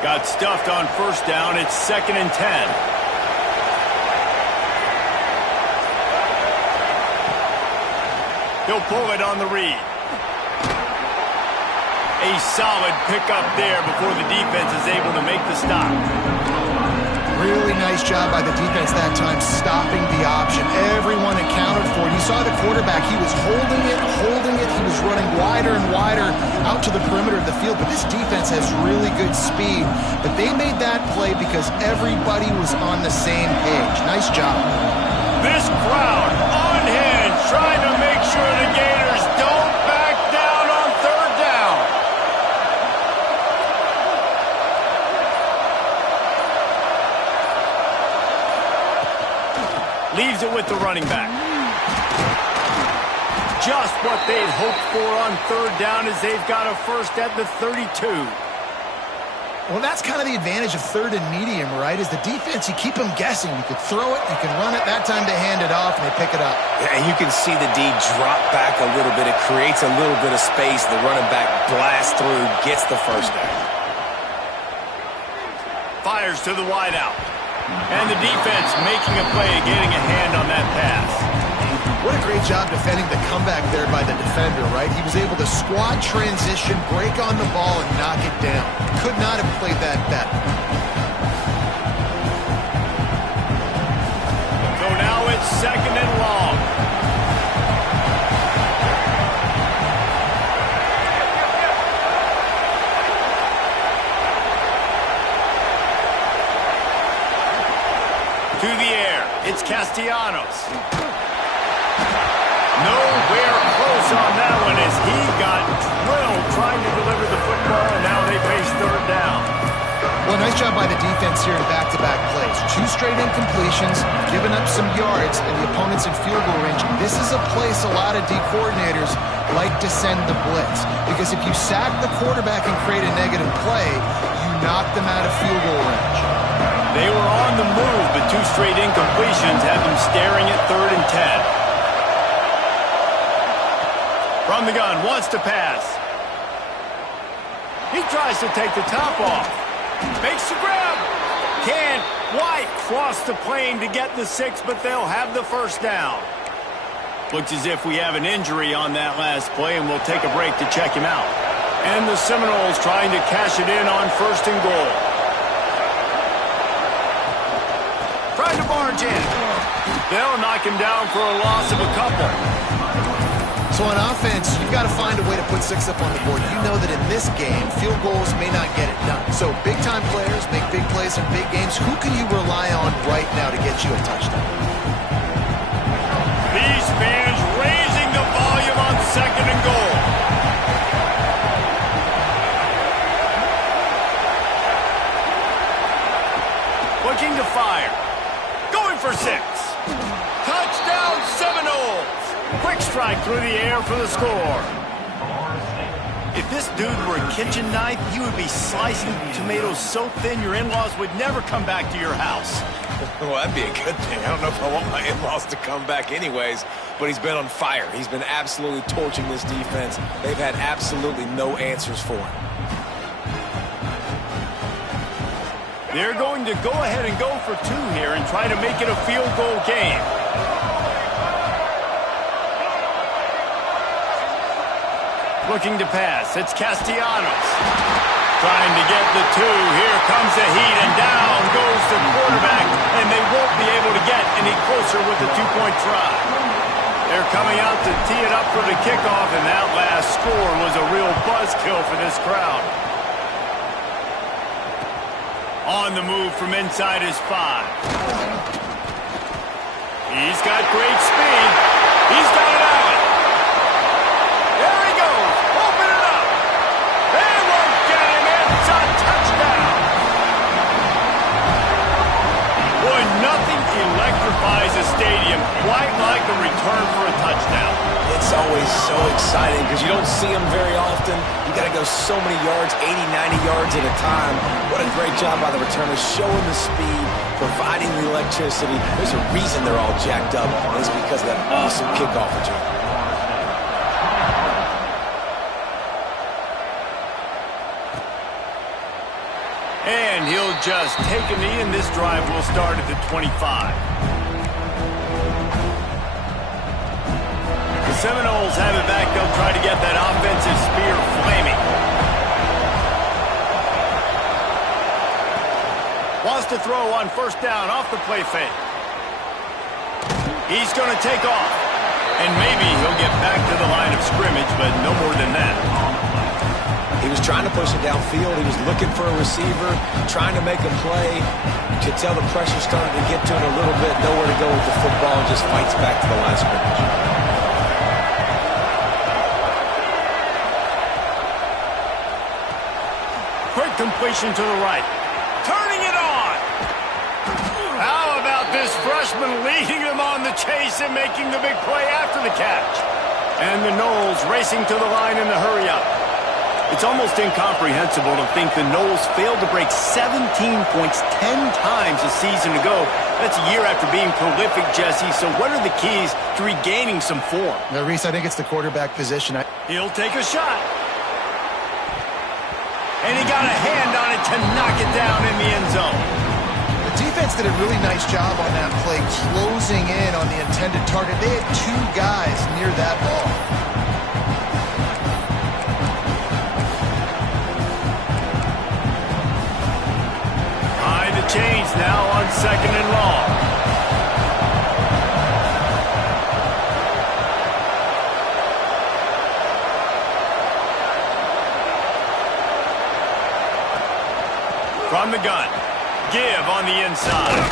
Got stuffed on 1st down. It's 2nd and 10. He'll pull it on the read. A solid pickup there before the defense is able to make the stop. Really nice job by the defense that time, stopping the option. Everyone accounted for it. You saw the quarterback. He was holding it. He was running wider and wider out to the perimeter of the field. But this defense has really good speed. But they made that play because everybody was on the same page. Nice job. This crowd on hand trying to make sure the Gators don't back down on 3rd down. Leaves it with the running back. Just what they'd hoped for on 3rd down as they've got a 1st at the 32. Well, that's kind of the advantage of 3rd and medium, right? Is the defense, you keep them guessing. You could throw it, you can run it. That time they hand it off, and they pick it up. Yeah, and you can see the D drop back a little bit. It creates a little bit of space. The running back blasts through, gets the 1st down. Fires to the wideout. And the defense making a play, getting a hand on that pass. What a great job defending the comeback there by the defender, right? He was able to squat transition, break on the ball, and knock it down. Could not have played that better. So now it's 2nd and long. To the air, it's Castellanos. Nowhere close on that one as he got drilled trying to deliver the football, and now they face 3rd down. Well, nice job by the defense here in back-to-back plays. 2 straight incompletions, giving up some yards, and the opponent's in field goal range. This is a place a lot of D coordinators like to send the blitz, because if you sack the quarterback and create a negative play, you knock them out of field goal range. They were on the move, but 2 straight incompletions had them staring at 3rd and 10. From the gun, wants to pass. He tries to take the top off. Makes the grab. Can't quite cross the plane to get the 6, but they'll have the 1st down. Looks as if we have an injury on that last play, and we'll take a break to check him out. And the Seminoles trying to cash it in on 1st and goal. Trying to barge in. They'll knock him down for a loss of a couple. So on offense, you've got to find a way to put 6 up on the board. You know that in this game, field goals may not get it done. So big-time players make big plays in big games. Who can you rely on right now to get you a touchdown? These fans raising the volume on 2nd and goal. Looking to fire. Going for 6. Touchdown Seminoles. Quick strike through the air for the score. If this dude were a kitchen knife, he would be slicing tomatoes so thin your in-laws would never come back to your house. Well, that'd be a good thing. I don't know if I want my in-laws to come back anyways, but he's been on fire. He's been absolutely torching this defense. They've had absolutely no answers for him. They're going to go ahead and go for 2 here and try to make it a field goal game. Looking to pass. It's Castellanos. Trying to get the 2. Here comes the heat, and down goes the quarterback, and they won't be able to get an any closer with the two-point try. They're coming out to tee it up for the kickoff, and that last score was a real buzzkill for this crowd. On the move from inside his 5. He's got great speed. He's got it out. There he goes. Open it up. They won't get him. It's a touchdown. Boy, nothing electrifies a stadium quite like a return for a touchdown. It's always so exciting because you don't see them very often. You got to go so many yards, 80, 90 yards at a time. What a great job by the returners, showing the speed, providing the electricity. There's a reason they're all jacked up, and it's because of that awesome kickoff return. And he'll just take a knee, and this drive will start at the 25. The Seminoles have it back. They'll try to get that offensive spear flaming. Wants to throw on first down off the play fake. He's going to take off. And maybe he'll get back to the line of scrimmage, but no more than that. He was trying to push it downfield. He was looking for a receiver, trying to make a play. You could tell the pressure started to get to him a little bit. Nowhere to go with the football, and just fights back to the line of scrimmage. Quick completion to the right. Turning it on. How about this freshman leading them on the chase and making the big play after the catch? And the Noles racing to the line in the hurry-up. It's almost incomprehensible to think the Noles failed to break 17 points 10 times a season ago. That's a year after being prolific, Jesse. So what are the keys to regaining some form? Now, Reese, I think it's the quarterback position. He'll take a shot. And he got a hand on it to knock it down in the end zone. The defense did a really nice job on that play, closing in on the intended target. They had 2 guys near that ball. Change now on 2nd and long. From the gun. Give on the inside.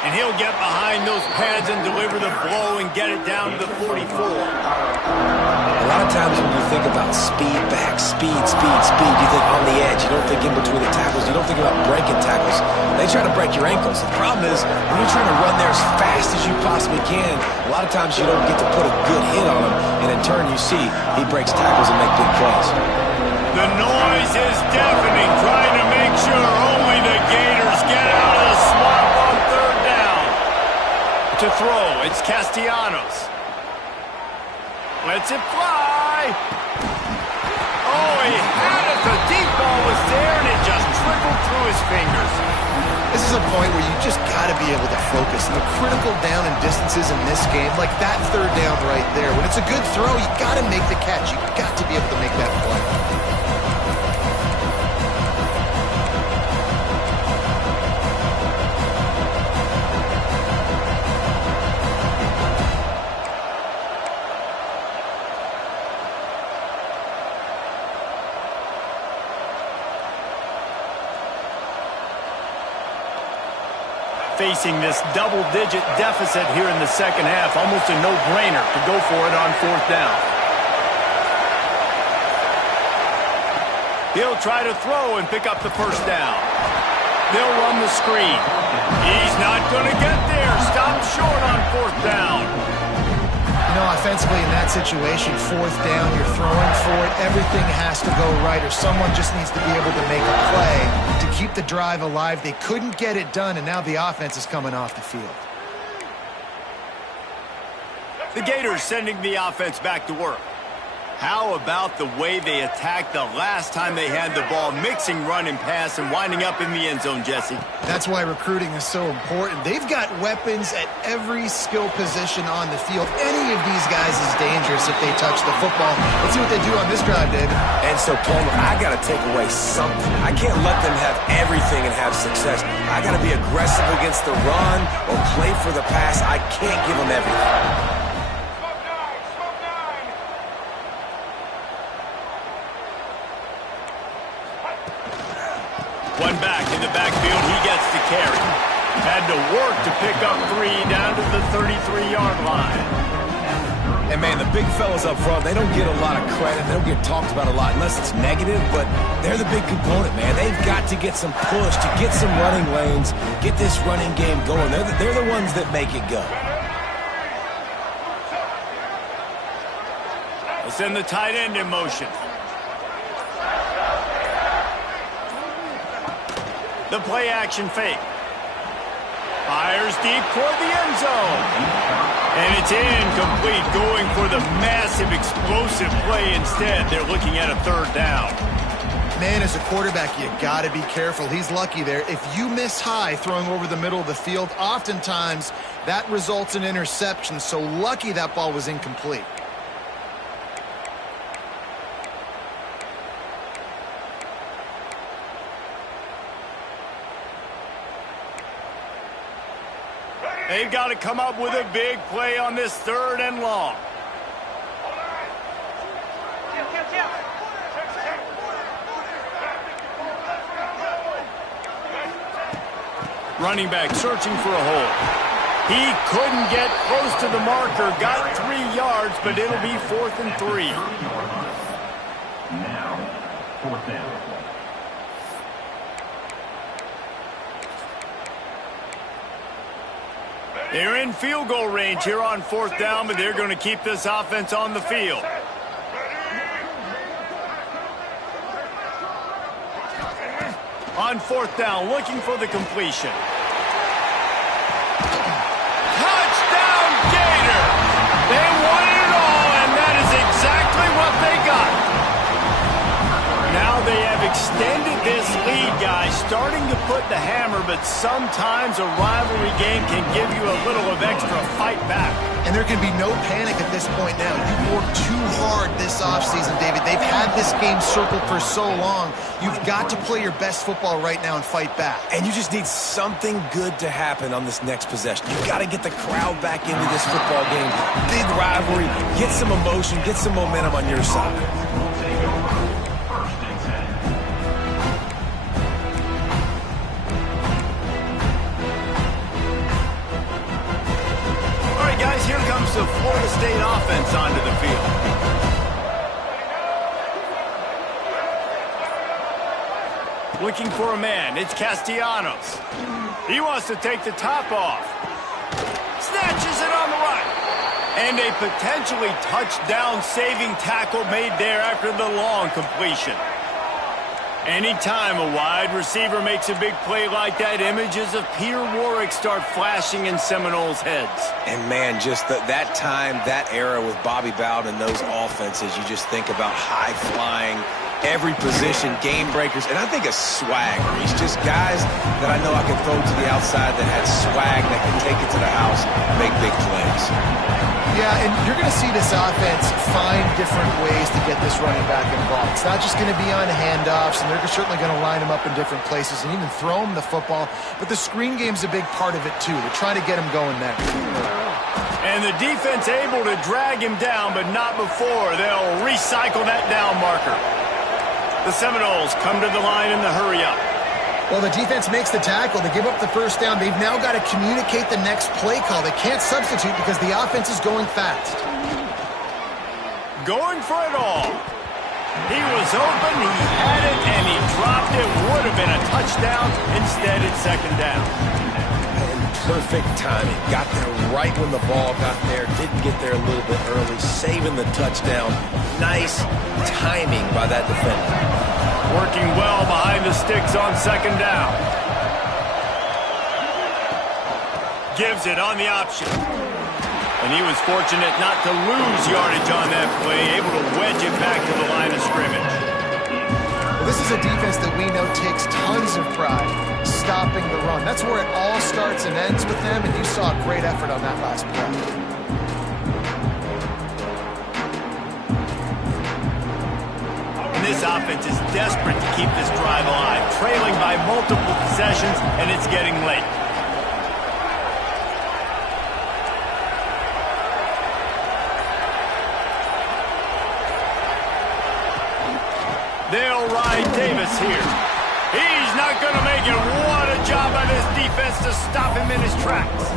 And he'll get behind those pads and deliver the blow and get it down to the 44. A lot of times when you think about speed back, speed, you think on the edge. You don't think in between the tackles. You don't think about breaking tackles. They try to break your ankles. The problem is when you're trying to run there as fast as you possibly can, a lot of times you don't get to put a good hit on him. And in turn, you see he breaks tackles and makes big plays. The noise is deafening, trying to make sure only the Gators get out of the swamp on 3rd down. To throw, it's Castellanos. Lets it fly. Oh, he had it. The deep ball was there, and it just trickled through his fingers. This is a point where you just got to be able to focus. And the critical down and distances in this game, like that 3rd down right there, when it's a good throw, you got to make the catch. You got to be able to make that play. Facing this double-digit deficit here in the 2nd half, almost a no-brainer to go for it on 4th down. He'll try to throw and pick up the 1st down. They'll run the screen. He's not going to get there. Stop short on 4th down. You know, offensively in that situation, 4th down, you're throwing for it. Everything has to go right, or someone just needs to be able to make a play to keep the drive alive. They couldn't get it done, and now the offense is coming off the field. The Gators sending the offense back to work. How about the way they attacked the last time they had the ball, mixing run and pass and winding up in the end zone, Jesse? That's why recruiting is so important. They've got weapons at every skill position on the field. Any of these guys is dangerous if they touch the football. Let's see what they do on this drive, David. And so, Palmer, I got to take away something. I can't let them have everything and have success. I got to be aggressive against the run or play for the pass. I can't give them everything. One back in the backfield, he gets the carry. Had to work to pick up 3 down to the 33-yard line. And, man, the big fellas up front, they don't get a lot of credit. They don't get talked about a lot unless it's negative, but they're the big component, man. They've got to get some push, to get some running lanes, get this running game going. They're the ones that make it go. We'll send the tight end in motion. The play-action fake. Fires deep toward the end zone. And it's incomplete, going for the massive, explosive play instead. They're looking at a 3rd down. Man, as a quarterback, you got to be careful. He's lucky there. If you miss high throwing over the middle of the field, oftentimes that results in interception. So lucky that ball was incomplete. They've got to come up with a big play on this 3rd and long. Running back searching for a hole. He couldn't get close to the marker. Got 3 yards, but it'll be 4th and 3. Now, 4th down. They're in field goal range here on 4th down, but they're going to keep this offense on the field. On 4th down, looking for the completion. Touchdown, Gator! They wanted it all, and that is exactly what they got. Now they have extended this lead, guys, starting to put the hammer, but sometimes a rivalry game can give you a little of extra fight back. And there can be no panic at this point now. You've worked too hard this offseason, David. They've had this game circled for so long. You've got to play your best football right now and fight back. And you just need something good to happen on this next possession. You've got to get the crowd back into this football game. Big rivalry. Get some emotion. Get some momentum on your side. Here comes the Florida State offense onto the field. Looking for a man. It's Castellanos. He wants to take the top off. Snatches it on the right. And a potentially touchdown-saving tackle made there after the long completion. Anytime a wide receiver makes a big play like that, images of Peter Warwick start flashing in Seminoles' heads. And, man, just that time, that era with Bobby Bowden and those offenses, you just think about high-flying, every position, game breakers, and I think a swagger. He's just guys that I know I can throw to the outside that had swag, that can take it to the house and make big plays. Yeah, and you're going to see this offense find different ways to get this running back involved. It's not just going to be on handoffs, and they're certainly going to line him up in different places and even throw him the football. But the screen game's a big part of it, too. They're trying to get him going next. And the defense able to drag him down, but not before. They'll recycle that down marker. The Seminoles come to the line in the hurry-up. Well, the defense makes the tackle. They give up the 1st down. They've now got to communicate the next play call. They can't substitute because the offense is going fast. Going for it all. He was open, he had it, and he dropped it. Would have been a touchdown. Instead, it's 2nd down. And perfect timing. Got there right when the ball got there. Didn't get there a little bit early. Saving the touchdown. Nice timing by that defender. Working well behind the sticks on 2nd down. Gives it on the option. And he was fortunate not to lose yardage on that play, able to wedge it back to the line of scrimmage. Well, this is a defense that we know takes tons of pride stopping the run. That's where it all starts and ends with them, and you saw a great effort on that last play. And this offense is desperate to keep this drive alive, trailing by multiple possessions, and it's getting late. They'll ride Davis here. He's not going to make it. What a job by this defense to stop him in his tracks.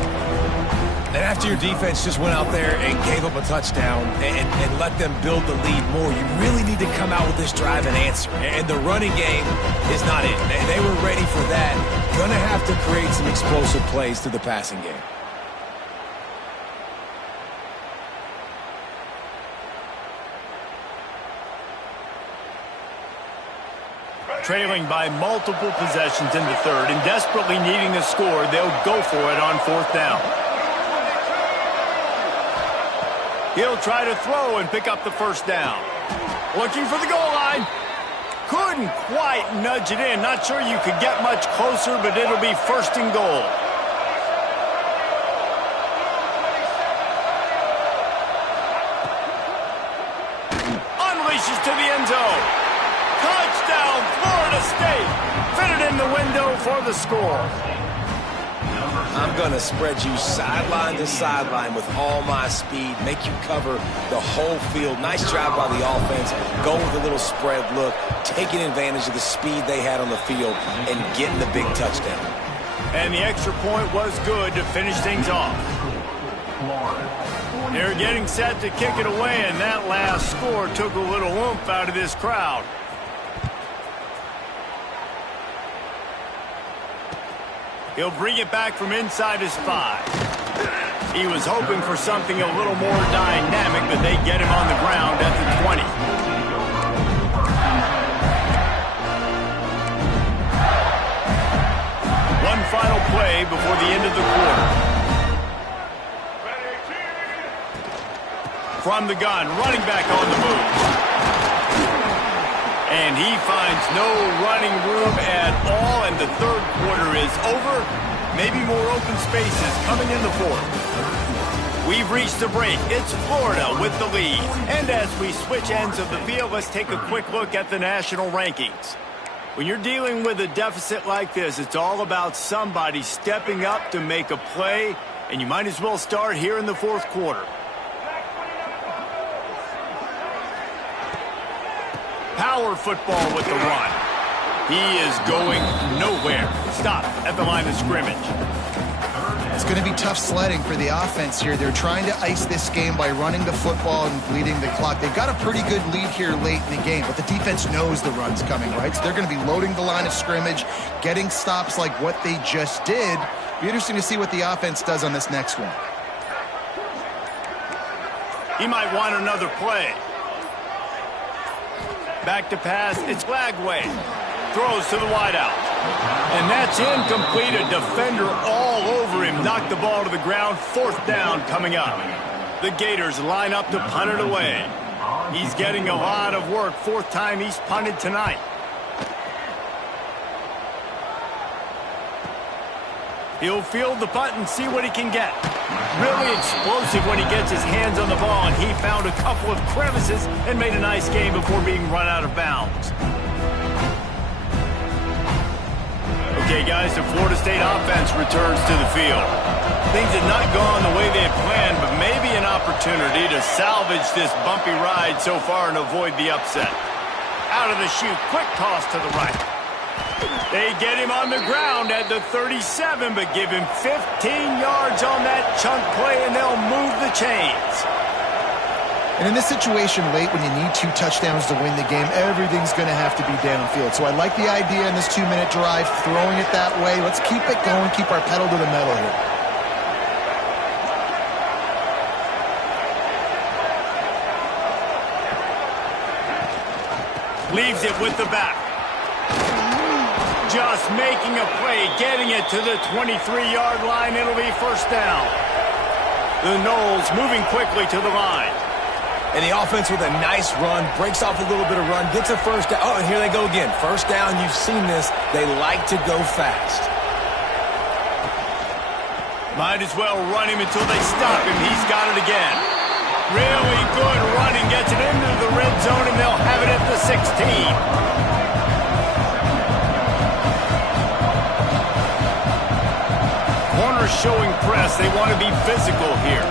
And after your defense just went out there and gave up a touchdown and let them build the lead more, you really need to come out with this drive and answer. And the running game is not it. They were ready for that. Going to have to create some explosive plays through the passing game. Trailing by multiple possessions in the third and desperately needing a score, they'll go for it on fourth down. He'll try to throw and pick up the first down. Looking for the goal line. Couldn't quite nudge it in. Not sure you could get much closer, but it'll be first and goal. Unleashes to the end zone. Touchdown, Florida State. Fitted in the window for the score. I'm going to spread you sideline to sideline with all my speed, make you cover the whole field. Nice job by the offense, going with a little spread look, taking advantage of the speed they had on the field and getting the big touchdown. And the extra point was good to finish things off. They're getting set to kick it away, and that last score took a little oomph out of this crowd. He'll bring it back from inside his 5. He was hoping for something a little more dynamic, but they get him on the ground at the 20. One final play before the end of the quarter. From the gun, running back on the move. And he finds no running room at all, and the third quarter is over. Maybe more open spaces coming in the fourth. We've reached the break. It's Florida with the lead. And as we switch ends of the field, let's take a quick look at the national rankings. When you're dealing with a deficit like this, it's all about somebody stepping up to make a play, and you might as well start here in the fourth quarter. Power football with the run. He is going nowhere. Stop at the line of scrimmage. It's going to be tough sledding for the offense here. They're trying to ice this game by running the football and bleeding the clock. They've got a pretty good lead here late in the game, but the defense knows the run's coming, right? So they're going to be loading the line of scrimmage, getting stops like what they just did. Be interesting to see what the offense does on this next one. He might want another play. Back to pass, it's Flagway. Throws to the wideout. And that's incomplete. A defender all over him. Knocked the ball to the ground. Fourth down coming up. The Gators line up to punt it away. He's getting a lot of work. Fourth time he's punted tonight. He'll field the punt and see what he can get. Really explosive when he gets his hands on the ball, and he found a couple of crevices and made a nice game before being run out of bounds. Okay, guys, the Florida State offense returns to the field. Things had not gone the way they had planned, but maybe an opportunity to salvage this bumpy ride so far and avoid the upset. Out of the chute, quick toss to the right. They get him on the ground at the 37, but give him 15 yards on that chunk play, and they'll move the chains. And in this situation late, when you need 2 touchdowns to win the game, everything's going to have to be downfield. So I like the idea in this 2-minute drive, throwing it that way. Let's keep it going, keep our pedal to the metal here. Leaves it with the back. Just making a play, getting it to the 23-yard line. It'll be first down. The Noles moving quickly to the line. And the offense with a nice run, breaks off a little bit of run, gets a first down. Oh, and here they go again. First down, you've seen this. They like to go fast. Might as well run him until they stop him. He's got it again. Really good running. Gets it into the red zone, and they'll have it at the 16. Showing press. They want to be physical here.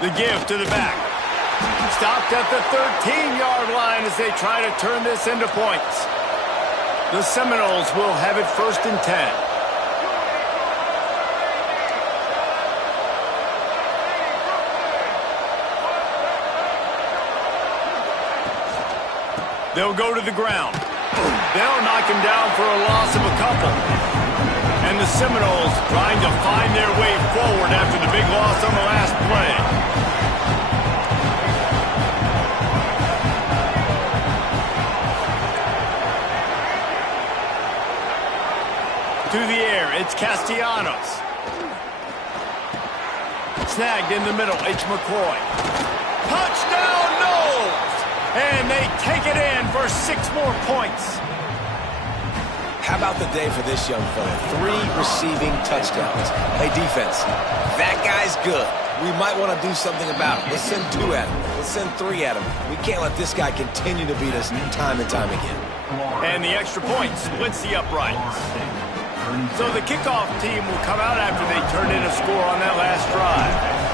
The give to the back. Stopped at the 13-yard line as they try to turn this into points. The Seminoles will have it 1st and 10. They'll go to the ground. They'll knock him down for a loss of a couple. And the Seminoles trying to find their way forward after the big loss on the last play. To the air, it's Castellanos. Snagged in the middle, it's McCoy. Touchdown, Noles! And they take it in for 6 more points. How about the day for this young fella? 3 receiving touchdowns. Hey, defense, that guy's good. We might want to do something about it. Let's send 2 at him. Let's send 3 at him. We can't let this guy continue to beat us time and time again. And the extra point splits the uprights. So the kickoff team will come out after they turn in a score on that last drive.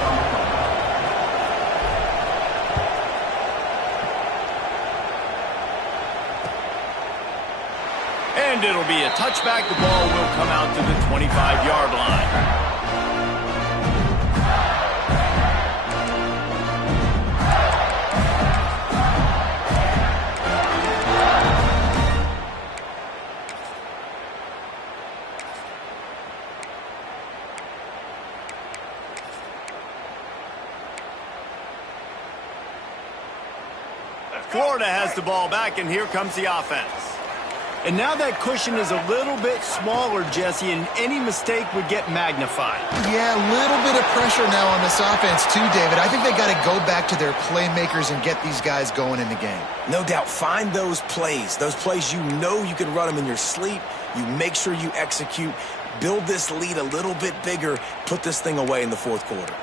And it'll be a touchback. The ball will come out to the 25-yard line. Florida has the ball back, and here comes the offense. And now that cushion is a little bit smaller, Jesse, and any mistake would get magnified. Yeah, a little bit of pressure now on this offense too, David. I think they got to go back to their playmakers and get these guys going in the game. No doubt. Find those plays you know you can run them in your sleep. You make sure you execute. Build this lead a little bit bigger. Put this thing away in the 4th quarter.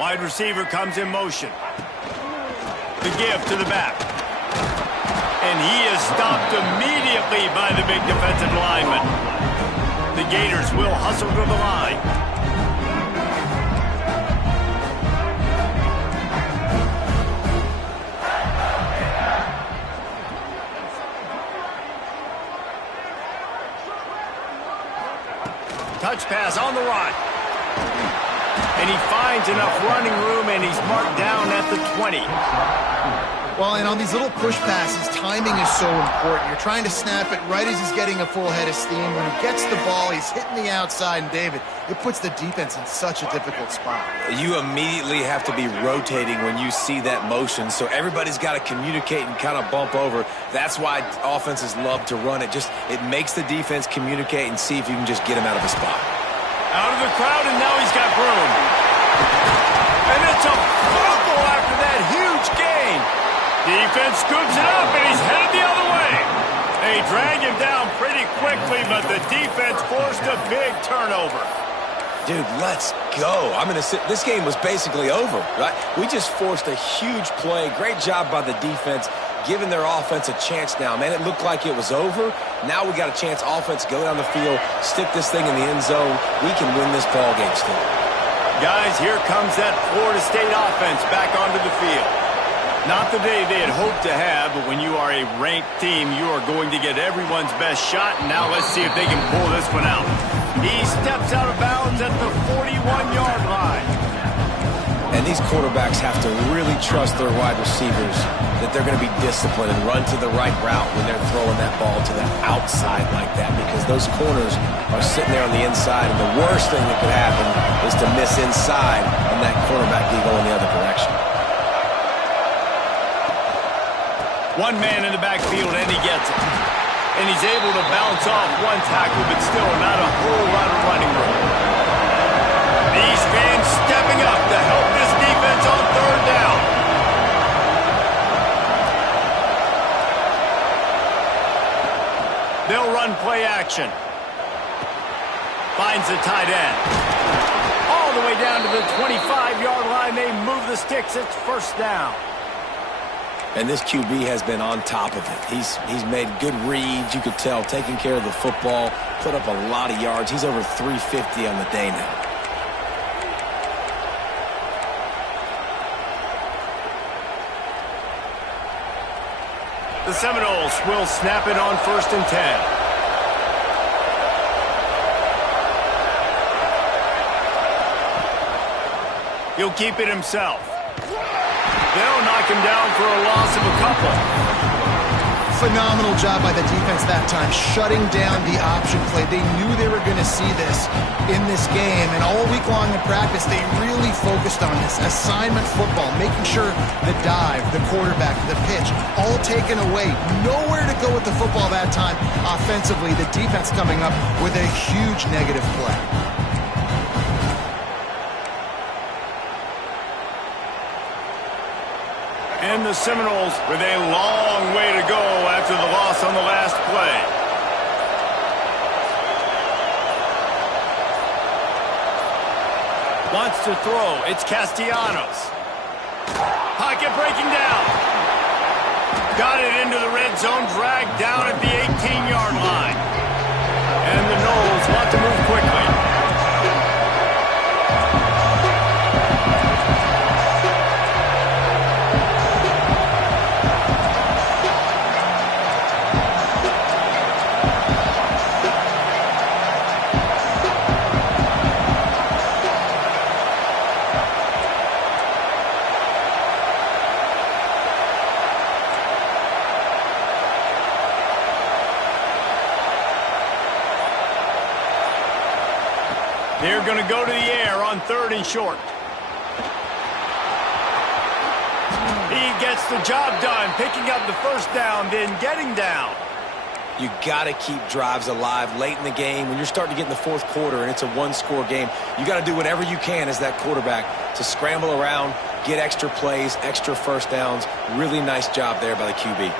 Wide receiver comes in motion. The give to the back. And he is stopped immediately by the big defensive lineman. The Gators will hustle to the line. Touch pass on the run. And he finds enough running room, and he's marked down at the 20. Well, and on these little push passes, timing is so important. You're trying to snap it right as he's getting a full head of steam. When he gets the ball, he's hitting the outside, and David, it puts the defense in such a difficult spot. You immediately have to be rotating when you see that motion, so everybody's got to communicate and kind of bump over. That's why offenses love to run it. It makes the defense communicate and see if you can just get him out of a spot. Out of the crowd, and now he's got room. And it's a fumble after that huge gain. Defense scoops it up, and he's headed the other way. They drag him down pretty quickly, but the defense forced a big turnover. Dude, let's go. This game was basically over, right? We just forced a huge play. Great job by the defense, giving their offense a chance now. Man, it looked like it was over. Now we got a chance. Offense, go down the field, stick this thing in the end zone. We can win this ball game still. Guys, here comes that Florida State offense back onto the field. Not the day they had hoped to have, but when you are a ranked team, you are going to get everyone's best shot. And now let's see if they can pull this one out. He steps out of bounds at the 41-yard line. And And these quarterbacks have to really trust their wide receivers that they're going to be disciplined and run to the right route when they're throwing that ball to the outside like that, because those corners are sitting there on the inside, and the worst thing that could happen is to miss inside and that cornerback be going the other direction. One man in the backfield, and he gets it. And he's able to bounce off one tackle, but still not a whole lot of running room. These fans stepping up to help this defense on third down. They'll run play action. Finds the tight end. All the way down to the 25-yard line. They move the sticks. It's first down. And this QB has been on top of it. He's made good reads, you could tell, taking care of the football, put up a lot of yards. He's over 350 on the day now. The Seminoles will snap it on 1st and 10. He'll keep it himself. They'll knock him down for a loss of a couple. Phenomenal job by the defense that time, shutting down the option play. They knew they were going to see this in this game, and all week long in practice, they really focused on this assignment football, making sure the dive, the quarterback, the pitch, all taken away. Nowhere to go with the football that time. Offensively, the defense coming up with a huge negative play. And the Seminoles with a long way to go after the loss on the last play. Wants to throw. It's Castellanos. Pocket breaking down. Got it into the red zone, dragged down at the 18-yard line. And the Noles want to move quickly. They're going to go to the air on 3rd and short. He gets the job done, picking up the first down, then getting down. You got to keep drives alive late in the game. When you're starting to get in the 4th quarter and it's a one-score game, you got to do whatever you can as that quarterback to scramble around, get extra plays, extra first downs. Really nice job there by the QB.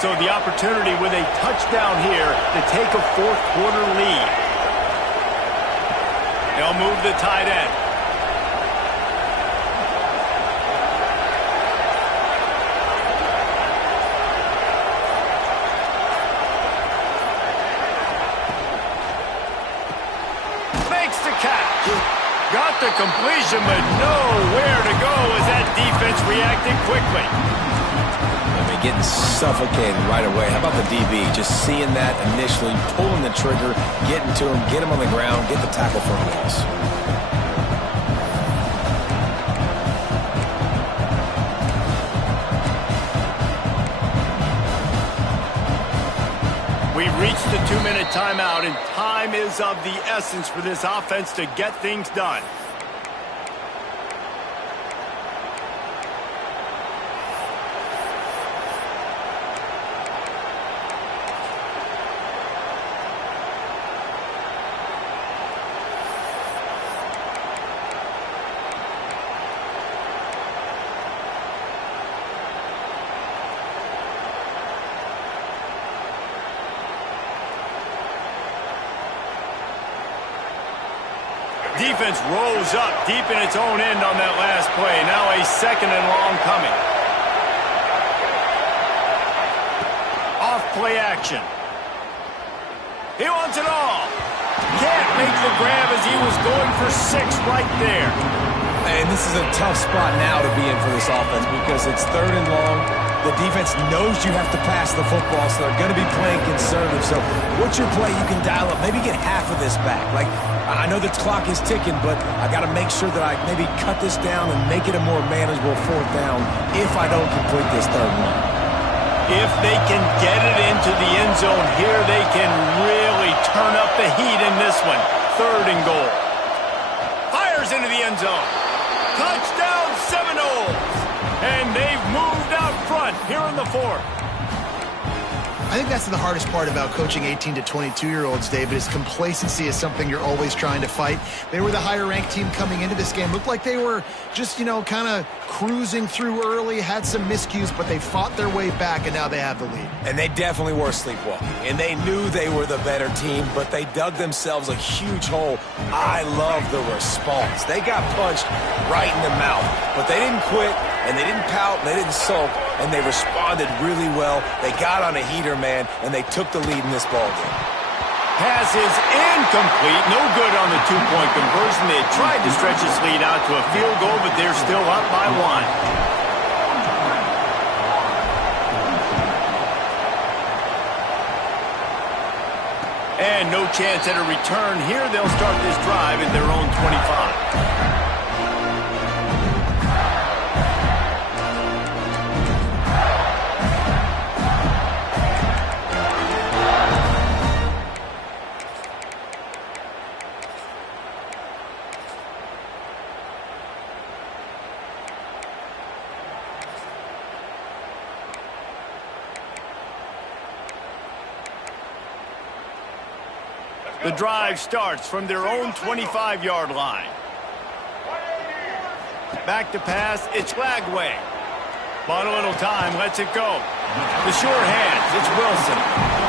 So the opportunity with a touchdown here to take a 4th quarter lead. They'll move the tight end. Makes the catch. Got the completion, but nowhere to go as that defense reacted quickly. Getting suffocated right away. How about the DB? Just seeing that initially, pulling the trigger, getting to him, get him on the ground, get the tackle for a loss. We've reached the 2-minute timeout, and time is of the essence for this offense to get things done. Defense rose up deep in its own end on that last play. Now a 2nd and long coming. Off play action. He wants it all. Can't make the grab as he was going for 6 right there. And this is a tough spot now to be in for this offense because it's 3rd and long. The defense knows you have to pass the football, so they're going to be playing conservative. So what's your play you can dial up? Maybe get half of this back. Like, I know the clock is ticking, but I got to make sure that I maybe cut this down and make it a more manageable fourth down if I don't complete this third one. If they can get it into the end zone here, they can really turn up the heat in this one. 3rd and goal. Fires into the end zone. Touchdown Seminoles! And they've moved out front here in the 4th. I think that's the hardest part about coaching 18 to 22-year-olds, David, is complacency is something you're always trying to fight. They were the higher-ranked team coming into this game. Looked like they were just, kind of cruising through early, had some miscues, but they fought their way back, and now they have the lead. And they definitely were sleepwalking. And they knew they were the better team, but they dug themselves a huge hole. I love the response. They got punched right in the mouth, but they didn't quit, and they didn't pout, and they didn't sulk, and they responded really well. They got on a heater, man, and they took the lead in this ballgame. Pass is incomplete. No good on the 2-point conversion. They tried to stretch this lead out to a field goal, but they're still up by 1. And no chance at a return here. They'll start this drive at their own 25. The drive starts from their own 25-yard line. Back to pass, it's Lagway. Bought a little time, lets it go. The sure hands, it's Wilson.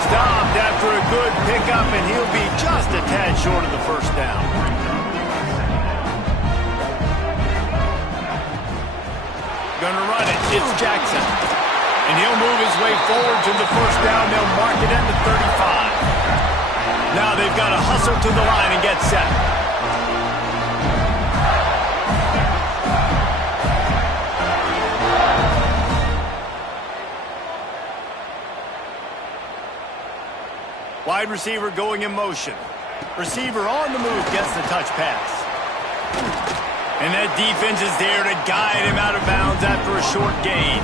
Stopped after a good pickup, and he'll be just a tad short of the first down. Gonna run it, it's Jackson. And he'll move his way forward to the first down. They'll mark it at the 35. Now they've got to hustle to the line and get set. Wide receiver going in motion. Receiver on the move gets the touch pass. And that defense is there to guide him out of bounds after a short gain.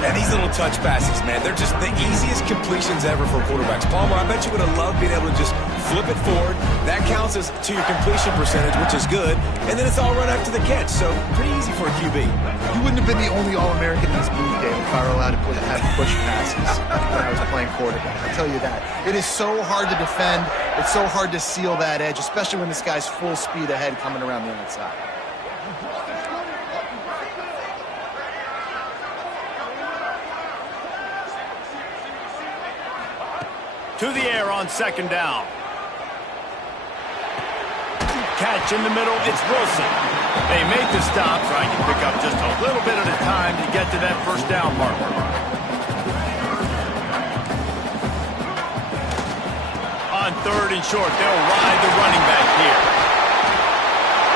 And these little touch passes, man, they're just the easiest completions ever for quarterbacks. Palmer, I bet you would have loved being able to just flip it forward. That counts as to your completion percentage, which is good. And then it's all run after the catch, so pretty easy for a QB. You wouldn't have been the only All-American in this move, Dave, if I were allowed to have push passes when I was playing quarterback. I'll tell you that. It is so hard to defend. It's so hard to seal that edge, especially when this guy's full speed ahead coming around the outside. To the air on 2nd down. Catch in the middle, it's Wilson. They make the stop, trying to pick up just a little bit at a time to get to that first down marker. On 3rd and short, they'll ride the running back here.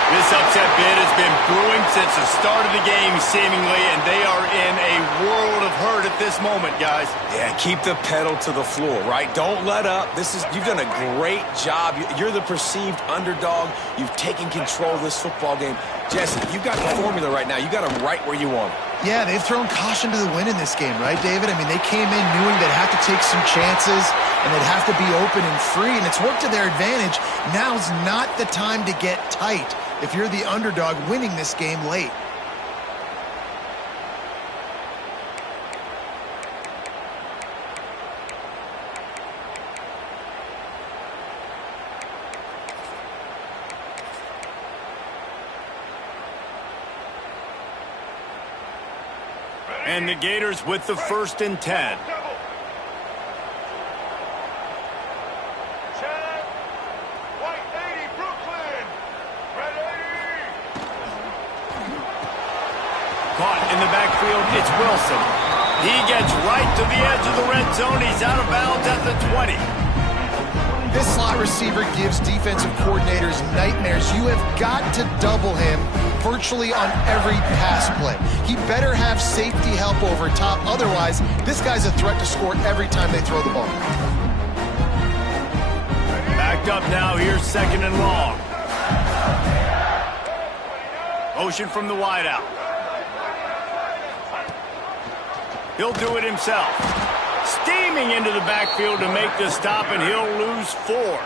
This upset bid has been brewing since the start of the game, seemingly, and they are in a world of hurt at this moment, guys. Yeah, keep the pedal to the floor, right? Don't let up. You've done a great job. You're the perceived underdog. You've taken control of this football game. Jesse, you've got the formula right now. You got them right where you want them. Yeah, they've thrown caution to the wind in this game, right, David? I mean, they came in knowing they'd have to take some chances and they'd have to be open and free, and it's worked to their advantage. Now's not the time to get tight if you're the underdog winning this game late. And the Gators with the 1st and 10. Caught in the backfield, it's Wilson. He gets right to the edge of the red zone. He's out of bounds at the 20. This slot receiver gives defensive coordinators nightmares. You have got to double him virtually on every pass play. He better have safety help over top. Otherwise, this guy's a threat to score every time they throw the ball. Backed up now. Here's 2nd and long. Motion from the wideout. He'll do it himself. Steaming into the backfield to make the stop, and he'll lose 4.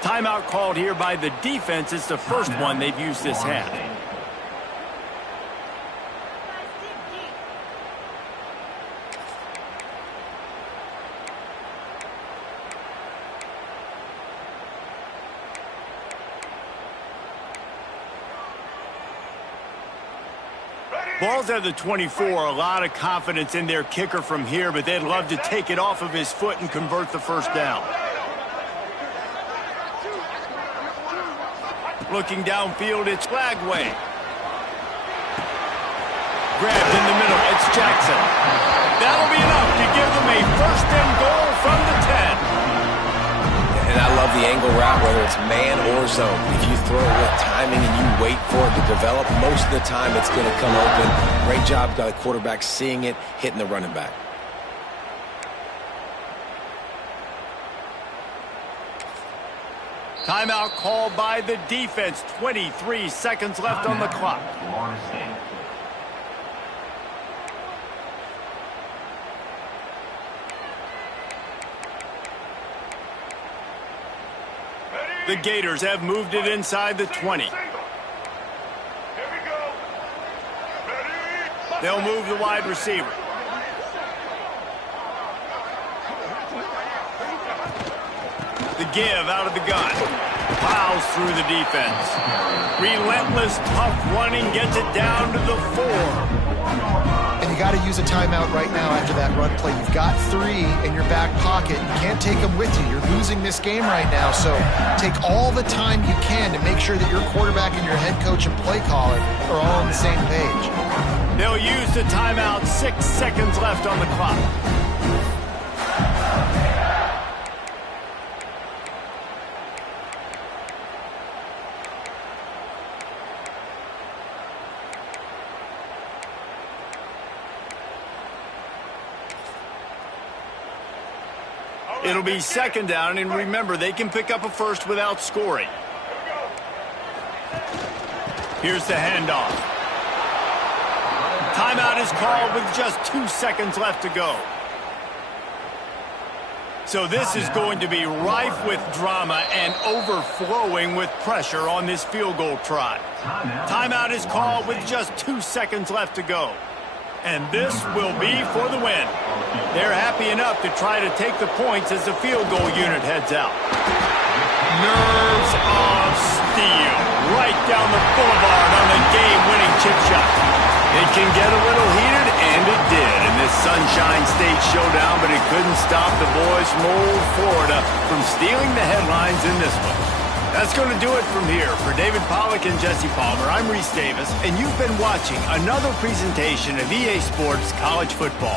Timeout called here by the defense. It's the first one they've used this half. Ball's at the 24. A lot of confidence in their kicker from here, but they'd love to take it off of his foot and convert the first down. Looking downfield, it's Flagway. Grabbed in the middle, it's Jackson. That'll be enough to give them a 1st and goal from the 10. And I love the angle route, whether it's man or zone. If you throw it with timing and you wait for it to develop, most of the time it's going to come open. Great job by the quarterback seeing it, hitting the running back. Timeout called by the defense. 23 seconds left on the clock. The Gators have moved it inside the 20. They'll move the wide receiver. The give out of the gun. Plows through the defense. Relentless, tough running gets it down to the 4. And you got to use a timeout right now after that run play. You've got 3 in your back pocket. You can't take them with you. You're losing this game right now. So take all the time you can to make sure that your quarterback and your head coach and play caller are all on the same page. They'll use the timeout. 6 seconds left on the clock. It'll be 2nd down, and remember, they can pick up a first without scoring. Here's the handoff. Timeout is called with just 2 seconds left to go. So this is going to be rife with drama and overflowing with pressure on this field goal try. Timeout is called with just 2 seconds left to go. And this will be for the win. They're happy enough to try to take the points as the field goal unit heads out. Nerves of steel. Right down the boulevard on the game-winning chip shot. It can get a little heated, and it did in this Sunshine State showdown, but it couldn't stop the boys from old Florida from stealing the headlines in this one. That's going to do it from here. For David Pollack and Jesse Palmer, I'm Reese Davis, and you've been watching another presentation of EA Sports College Football.